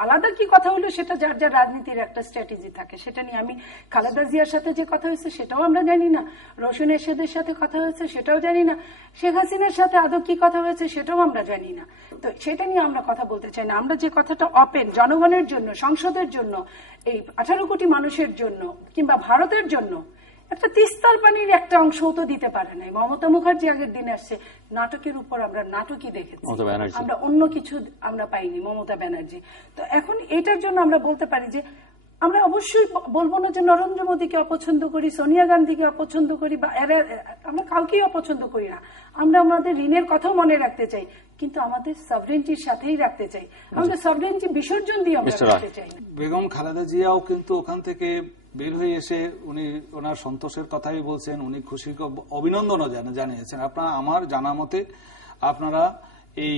আলাদা কি কথা হলো সেটা যার যার রাজনীতির একটা স্ট্র্যাটেজি থাকে। সেটা নিয়ে আমি খালেদা জিয়ার সাথে যে কথা হয়েছে সেটাও আমরা জানি না, রওশন এরশাদের সাথে কথা হয়েছে সেটাও জানি না, শেখ হাসিনার সাথে আদৌ কি কথা হয়েছে সেটাও আমরা জানি না। তো সেটা নিয়ে আমরা কথা বলতে চাই না। আমরা যে কথাটা ওপেন, জনগণের জন্য, সংসদের জন্য, এই 18 কোটি মানুষের জন্য, কিংবা ভারতের জন্য, একটা তিস্তার পানির একটা অংশও তো দিতে পারে নাই। মমতা মুখার্জি আগের দিন আসছে, নাটকের উপর আমরা নাটকই দেখেছি, আমরা অন্য কিছু আমরা পাইনি। মমতা ব্যানার্জি তো এখন এটার জন্য আমরা বলতে পারি যে আমরা অবশ্যই বলবো না যে নরেন্দ্র মোদীকে অপছন্দ করি, সোনিয়া গান্ধীকে অপছন্দ করি, বা আমরা কাউকেই অপছন্দ করি না। আমরা আমাদের ঋণের কথাও মনে রাখতে চাই, কিন্তু আমাদের সভরেন্টির সাথেই রাখতে চাই। আমাদের সভরেন্টি বিসর্জন দিয়ে আমরা রাখতে চাই। বেগম খালেদা জিয়াও কিন্তু ওখান থেকে বের হয়ে এসে উনি ওনার সন্তোষের কথাই বলছেন, উনি খুশি অভিনন্দনও জানিয়েছেন। আপনারা আমার জানা মতে আপনারা এই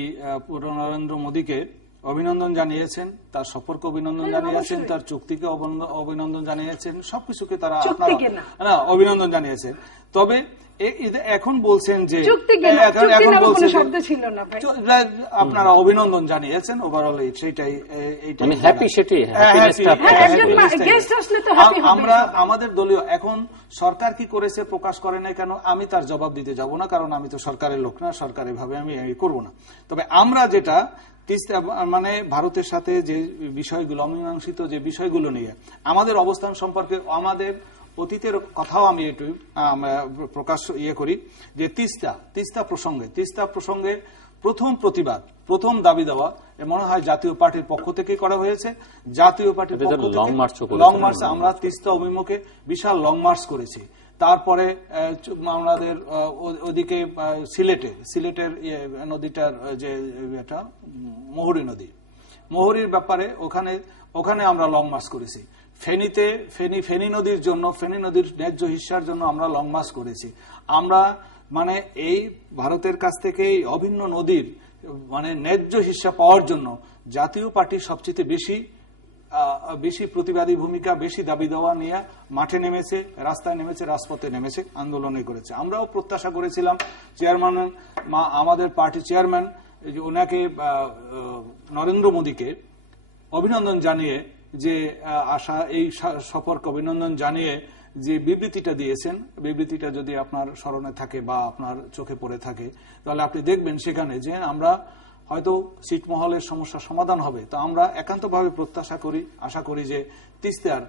নরেন্দ্র মোদীকে অভিনন্দন জানিয়েছেন, তার সফরকে অভিনন্দন জানিয়েছেন, তার চুক্তিকে অভিনন্দন জানিয়েছেন, সবকিছুকে তারা অভিনন্দন জানিয়েছেন। তবে এখন বলছেন যে আপনারা অভিনন্দন জানিয়েছেন ওভারঅল, সেইটাই আমরা আমাদের দলীয় এখন সরকার কি করেছে প্রকাশ করে না কেন আমি তার জবাব দিতে যাব না, কারণ আমি তো সরকারের লোক না, সরকারি ভাবে আমি করব না। তবে আমরা যেটা মানে ভারতের সাথে যে বিষয়গুলো অমীমাংসিত যে বিষয়গুলো নিয়ে আমাদের অবস্থান সম্পর্কে আমাদের অতীতের কথাও আমি একটু প্রকাশ করি যে তিস্তা প্রসঙ্গে প্রথম প্রতিবাদ, প্রথম দাবি দেওয়া মনে হয় জাতীয় পার্টির পক্ষ থেকে করা হয়েছে। জাতীয় পার্টির পক্ষ থেকে লং মার্চ, আমরা তিস্তা অভিমুখে বিশাল লং মার্চ করেছি। তারপরে আমাদের ওদিকে সিলেটের নদীটার যে এটা মোহরীর ব্যাপারে ওখানে আমরা লং মার্চ করেছি। ফেনী নদীর জন্য, ফেনী নদীর ন্যায্য হিস্যার জন্য আমরা লং মার্চ করেছি। আমরা মানে এই ভারতের কাছ থেকে অভিন্ন নদীর মানে ন্যায্য হিস্যা পাওয়ার জন্য জাতীয় পার্টির সবচেয়ে বেশি প্রতিবাদী ভূমিকা, বেশি দাবি দেওয়া নিয়ে মাঠে নেমেছে, রাস্তায় নেমেছে, রাজপথে নেমেছে, আন্দোলনে করেছে। আমরাও প্রত্যাশা করেছিলাম চেয়ারম্যান, আমাদের পার্টি চেয়ারম্যান ওনাকে নরেন্দ্র মোদীকে অভিনন্দন জানিয়ে যে এই সফরকে অভিনন্দন জানিয়ে যে বিবৃতিটা দিয়েছেন, বিবৃতিটা যদি আপনার স্মরণে থাকে বা আপনার চোখে পড়ে থাকে তাহলে আপনি দেখবেন সেখানে যে আমরা হয়তো ছিটমহলের সমস্যা সমাধান হবে। তো আমরা একান্তভাবে আশা করি যে তিস্তার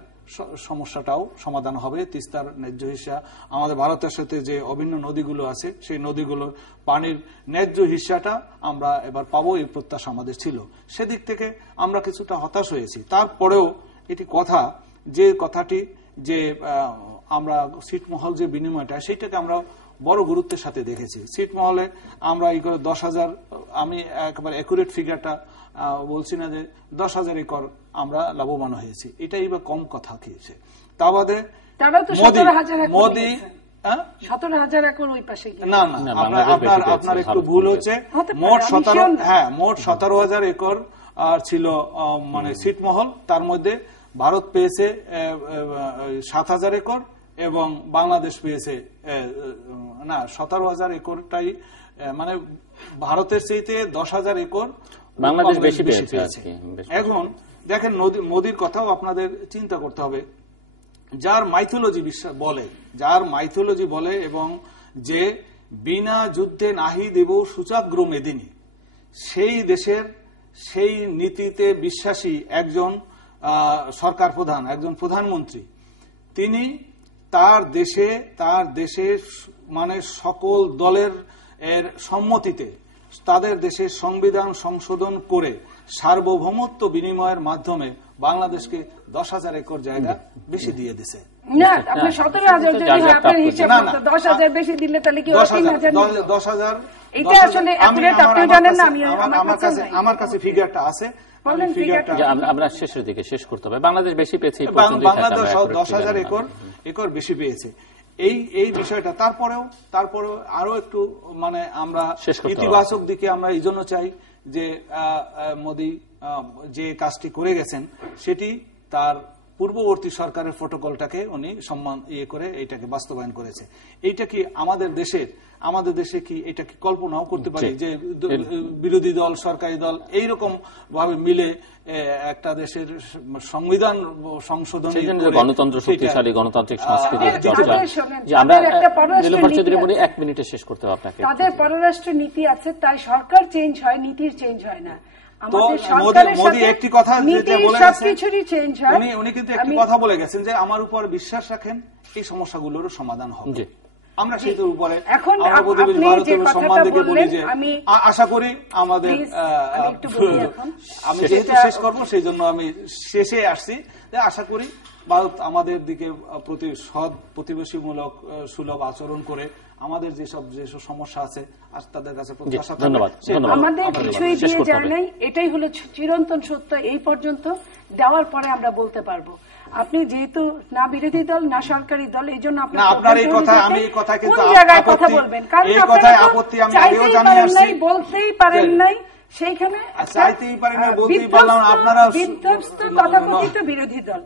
সমস্যাটাও সমাধান হবে। তিস্তার ন্যায্য হিস্যা, আমাদের ভারতের সাথে যে অভিন্ন নদীগুলো আছে সেই নদীগুলোর পানির ন্যায্য হিস্যাটা আমরা এবার পাবো, এই প্রত্যাশা আমাদের ছিল। সেদিক থেকে আমরা কিছুটা হতাশ হয়েছি। তারপরেও এটি কথাটি যে আমরা ছিটমহল যে বিনিময়টা, সেইটাকে আমরা বড় গুরুত্বের সাথে দেখেছি। ছিটমহলে আমরা এই করে 10,000, আমি একেবারে অ্যাকুরেট ফিগারটা বলছি না, যে 10,000 একর আমরা লাভবান হয়েছি, এটাই বা কম কথা খেয়েছে। তা বাদে মোদী 17,000 একর ওই পাশে না, আপনার একটু ভুল হচ্ছে। মোট 17,000 একর ছিল মানে ছিটমহল। তার মধ্যে ভারত পেয়েছে 7,000 একর এবং বাংলাদেশ পেয়েছে 17,000 একরটাই, মানে ভারতের চাইতে 10,000 একর বাংলাদেশ বেশি পেয়েছে। এখন দেখেন মোদির কথাও আপনাদের চিন্তা করতে হবে। যার মাইথোলজি বলে এবং যে বিনা যুদ্ধে নাহি দেব সূচাগ্র মেদিনী, সেই দেশের সেই নীতিতে বিশ্বাসী একজন সরকার প্রধান, একজন প্রধানমন্ত্রী, তিনি তার দেশে মানে সকল দলের সম্মতিতে তাদের দেশের সংবিধান সংশোধন করে সার্বভৌমত্ব বিনিময়ের মাধ্যমে বাংলাদেশকে 10,000 একর জায়গা বেশি দিয়ে দিছে। না, আপনি 17,000 যদি আপনার হিসাব মতো 10,000 বেশি দিলে তাহলে কি 10,000 এটা আসলে অ্যাকুরেট আপনি জানেন না, আমার কাছে ফিগারটা আছে। আমরা শেষের দিকে শেষ করতে হবে। বাংলাদেশ বেশি পেয়েছে, বাংলাদেশ 10,000 একর বেশি পেয়েছে। এই বিষয়টা তারপরেও আরো একটু মানে আমরা ইতিবাচক দিকে আমরা এই জন্য চাই যে মোদী যে কাজটি করে গেছেন সেটি তার পূর্ববর্তী সরকারের প্রটোকলটাকে উনি সম্মান করে এইটাকে বাস্তবায়ন করেছে। এইটা কি আমাদের দেশে কি এটা কি কল্পনাও করতে পারি যে বিরোধী দল সরকারি দল এইরকম ভাবে মিলে একটা দেশের সংবিধান সংশোধন, গণতন্ত্র শক্তিশালী গণতান্ত্রিক সংস্কৃতি চর্চা। আমরা 1 মিনিটে শেষ করতে হবে আপনাকে। তাদের পররাষ্ট্র নীতি আছে, তাই সরকার চেঞ্জ হয়, নীতির চেঞ্জ হয় না। আমাদের সরকারের সাথে একটি কথা সবকিছুরই চেঞ্জ হয়। উনি কিন্তু একটি কথা বলে গেছেন যে আমার উপর বিশ্বাস রাখেন, এই সমস্যাগুলোর সমাধান হবে। আমরা সেটার উপরে আমি আশা করি আমাদের, আমি যেহেতু শেষ করবো সেই জন্য আমি শেষে আসছি, আশা করি ভারত আমাদের দিকে প্রতি সৎ প্রতিবেশীমূলক সুলভ আচরণ করে আমাদের যেসব সমস্যা আছে আজ তাদের কাছে প্রত্যাশা আমাদের কিছুই দিয়ে যায় নাই। এটাই হলো চিরন্তন সত্য। এই পর্যন্ত দেওয়ার পরে আমরা বলতে পারবো। আপনি যেহেতু না বিরোধী দল না সরকারি দল, এই জন্য আপনার এই কথা, আমি এই কথা কিন্তু কোন জায়গায় কথা বলবেন, কারণ আপনারা বলতেই পারেন নাই, সেইখানে চাইতেই পারি না, বলতেই পারলাম না, আপনারা বিধ্বস্ত তথাকথিত বিরোধী দল,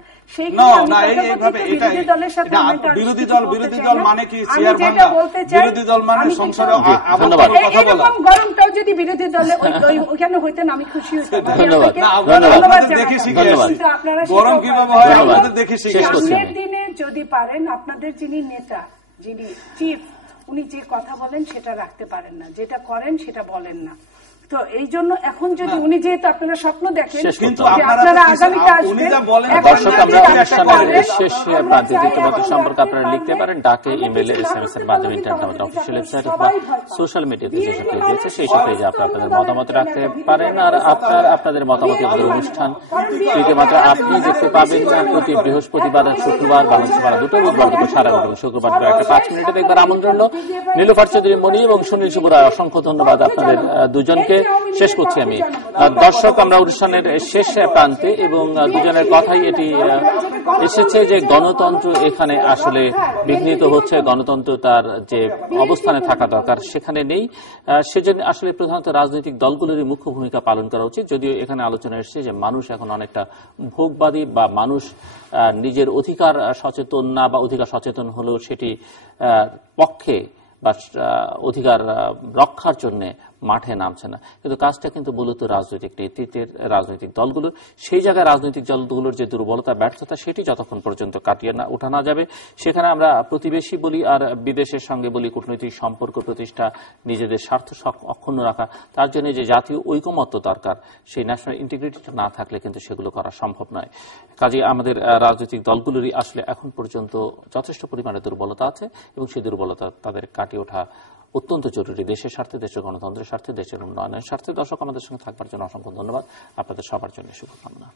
বিরোধী দল মানে কি চেয়ার ভাঙা, বিরোধী দল মানে সংসদে এরকম গরমটাও যদি বিরোধী দলে ওইখানে হইতেন আমি খুশি হইতাম। দেখে শিখে গরম কিভাবে হয় আমাদের দেখে শিখে। সামনের দিনে যদি পারেন আপনাদের যিনি নেতা, যিনি চিফ, উনি যে কথা বলেন সেটা রাখতে পারেন না, যেটা করেন সেটা বলেন না। তো এই জন্য এখন যদি উনি যেহেতু আপনারা স্বপ্ন দেখেন কিন্তু আপনারা আগামীতে আসবেন, দর্শক আমরা অনুষ্ঠানের শেষ প্রান্তে দ্বিতীয়বাদ সম্পর্কে আপনারা লিখতে পারেন ডাকে, ইমেলে, SMS এর মাধ্যমে, ইন্টারনেট আমাদের অফিসিয়াল ওয়েবসাইট অথবা সোশ্যাল মিডিয়াতে যে সকল দিয়েছে সেই সব পেজে আপনারা আপনাদের মতামত রাখতে পারেন। আর আপনাদের মতামত আমাদের অনুষ্ঠান তৃতীয়মাত্রা আপনি দেখতে পাবেন প্রতি বৃহস্পতিবার আর শুক্রবার বাংলাদেশ বাংলা দুটো, বুধবার দুটো সারা ঘটবে, শুক্রবার 5 মিনিটে দেখবার আমন্ত্রণ। নীলুফার চৌধুরী মনি এবং সুনীল শুভ রায়, অসংখ্য ধন্যবাদ আপনাদের দুজনকে। শেষ করছি আমি। দর্শক আমরা অনুষ্ঠানের শেষ প্রান্তে এবং দুজনের কথাই এটি এসেছে যে গণতন্ত্র এখানে আসলে বিঘ্নিত হচ্ছে, গণতন্ত্র তার যে অবস্থানে থাকা দরকার সেখানে নেই। সেজন্য আসলে প্রধানত রাজনৈতিক দলগুলোরই মুখ্য ভূমিকা পালন করা উচিত। যদিও এখানে আলোচনা এসেছে যে মানুষ এখন অনেকটা ভোগবাদী বা মানুষ নিজের অধিকার সচেতন না, বা অধিকার সচেতন হলেও সেটি পক্ষে বা অধিকার রক্ষার জন্য মাঠে নামছে না। কিন্তু কাজটা কিন্তু মূলত রাজনৈতিক নেতৃত্বের, রাজনৈতিক দলগুলোর। সেই জায়গায় রাজনৈতিক দলগুলোর যে দুর্বলতা, ব্যর্থতা, সেটি যতক্ষণ পর্যন্ত কাটিয়ে না ওঠানো যাবে, সেখানে আমরা প্রতিবেশী বলি আর বিদেশের সঙ্গে বলি কূটনৈতিক সম্পর্ক প্রতিষ্ঠা, নিজেদের স্বার্থ অক্ষুণ্ণ রাখা, তার জন্য যে জাতীয় ঐকমত্য দরকার, সেই ন্যাশনাল ইন্টিগ্রিটিটা না থাকলে কিন্তু সেগুলো করা সম্ভব নয়। কাজে আমাদের রাজনৈতিক দলগুলোরই আসলে এখন পর্যন্ত যথেষ্ট পরিমাণে দুর্বলতা আছে এবং সেই দুর্বলতা তাদের কাটিয়ে ওঠা অত্যন্ত জরুরি, দেশের স্বার্থে, দেশের গণতন্ত্রের স্বার্থে, দেশের উন্নয়নের স্বার্থে। দর্শক আমাদের সঙ্গে থাকবার জন্য অসংখ্য ধন্যবাদ। আপনাদের সবার জন্য শুভকামনা।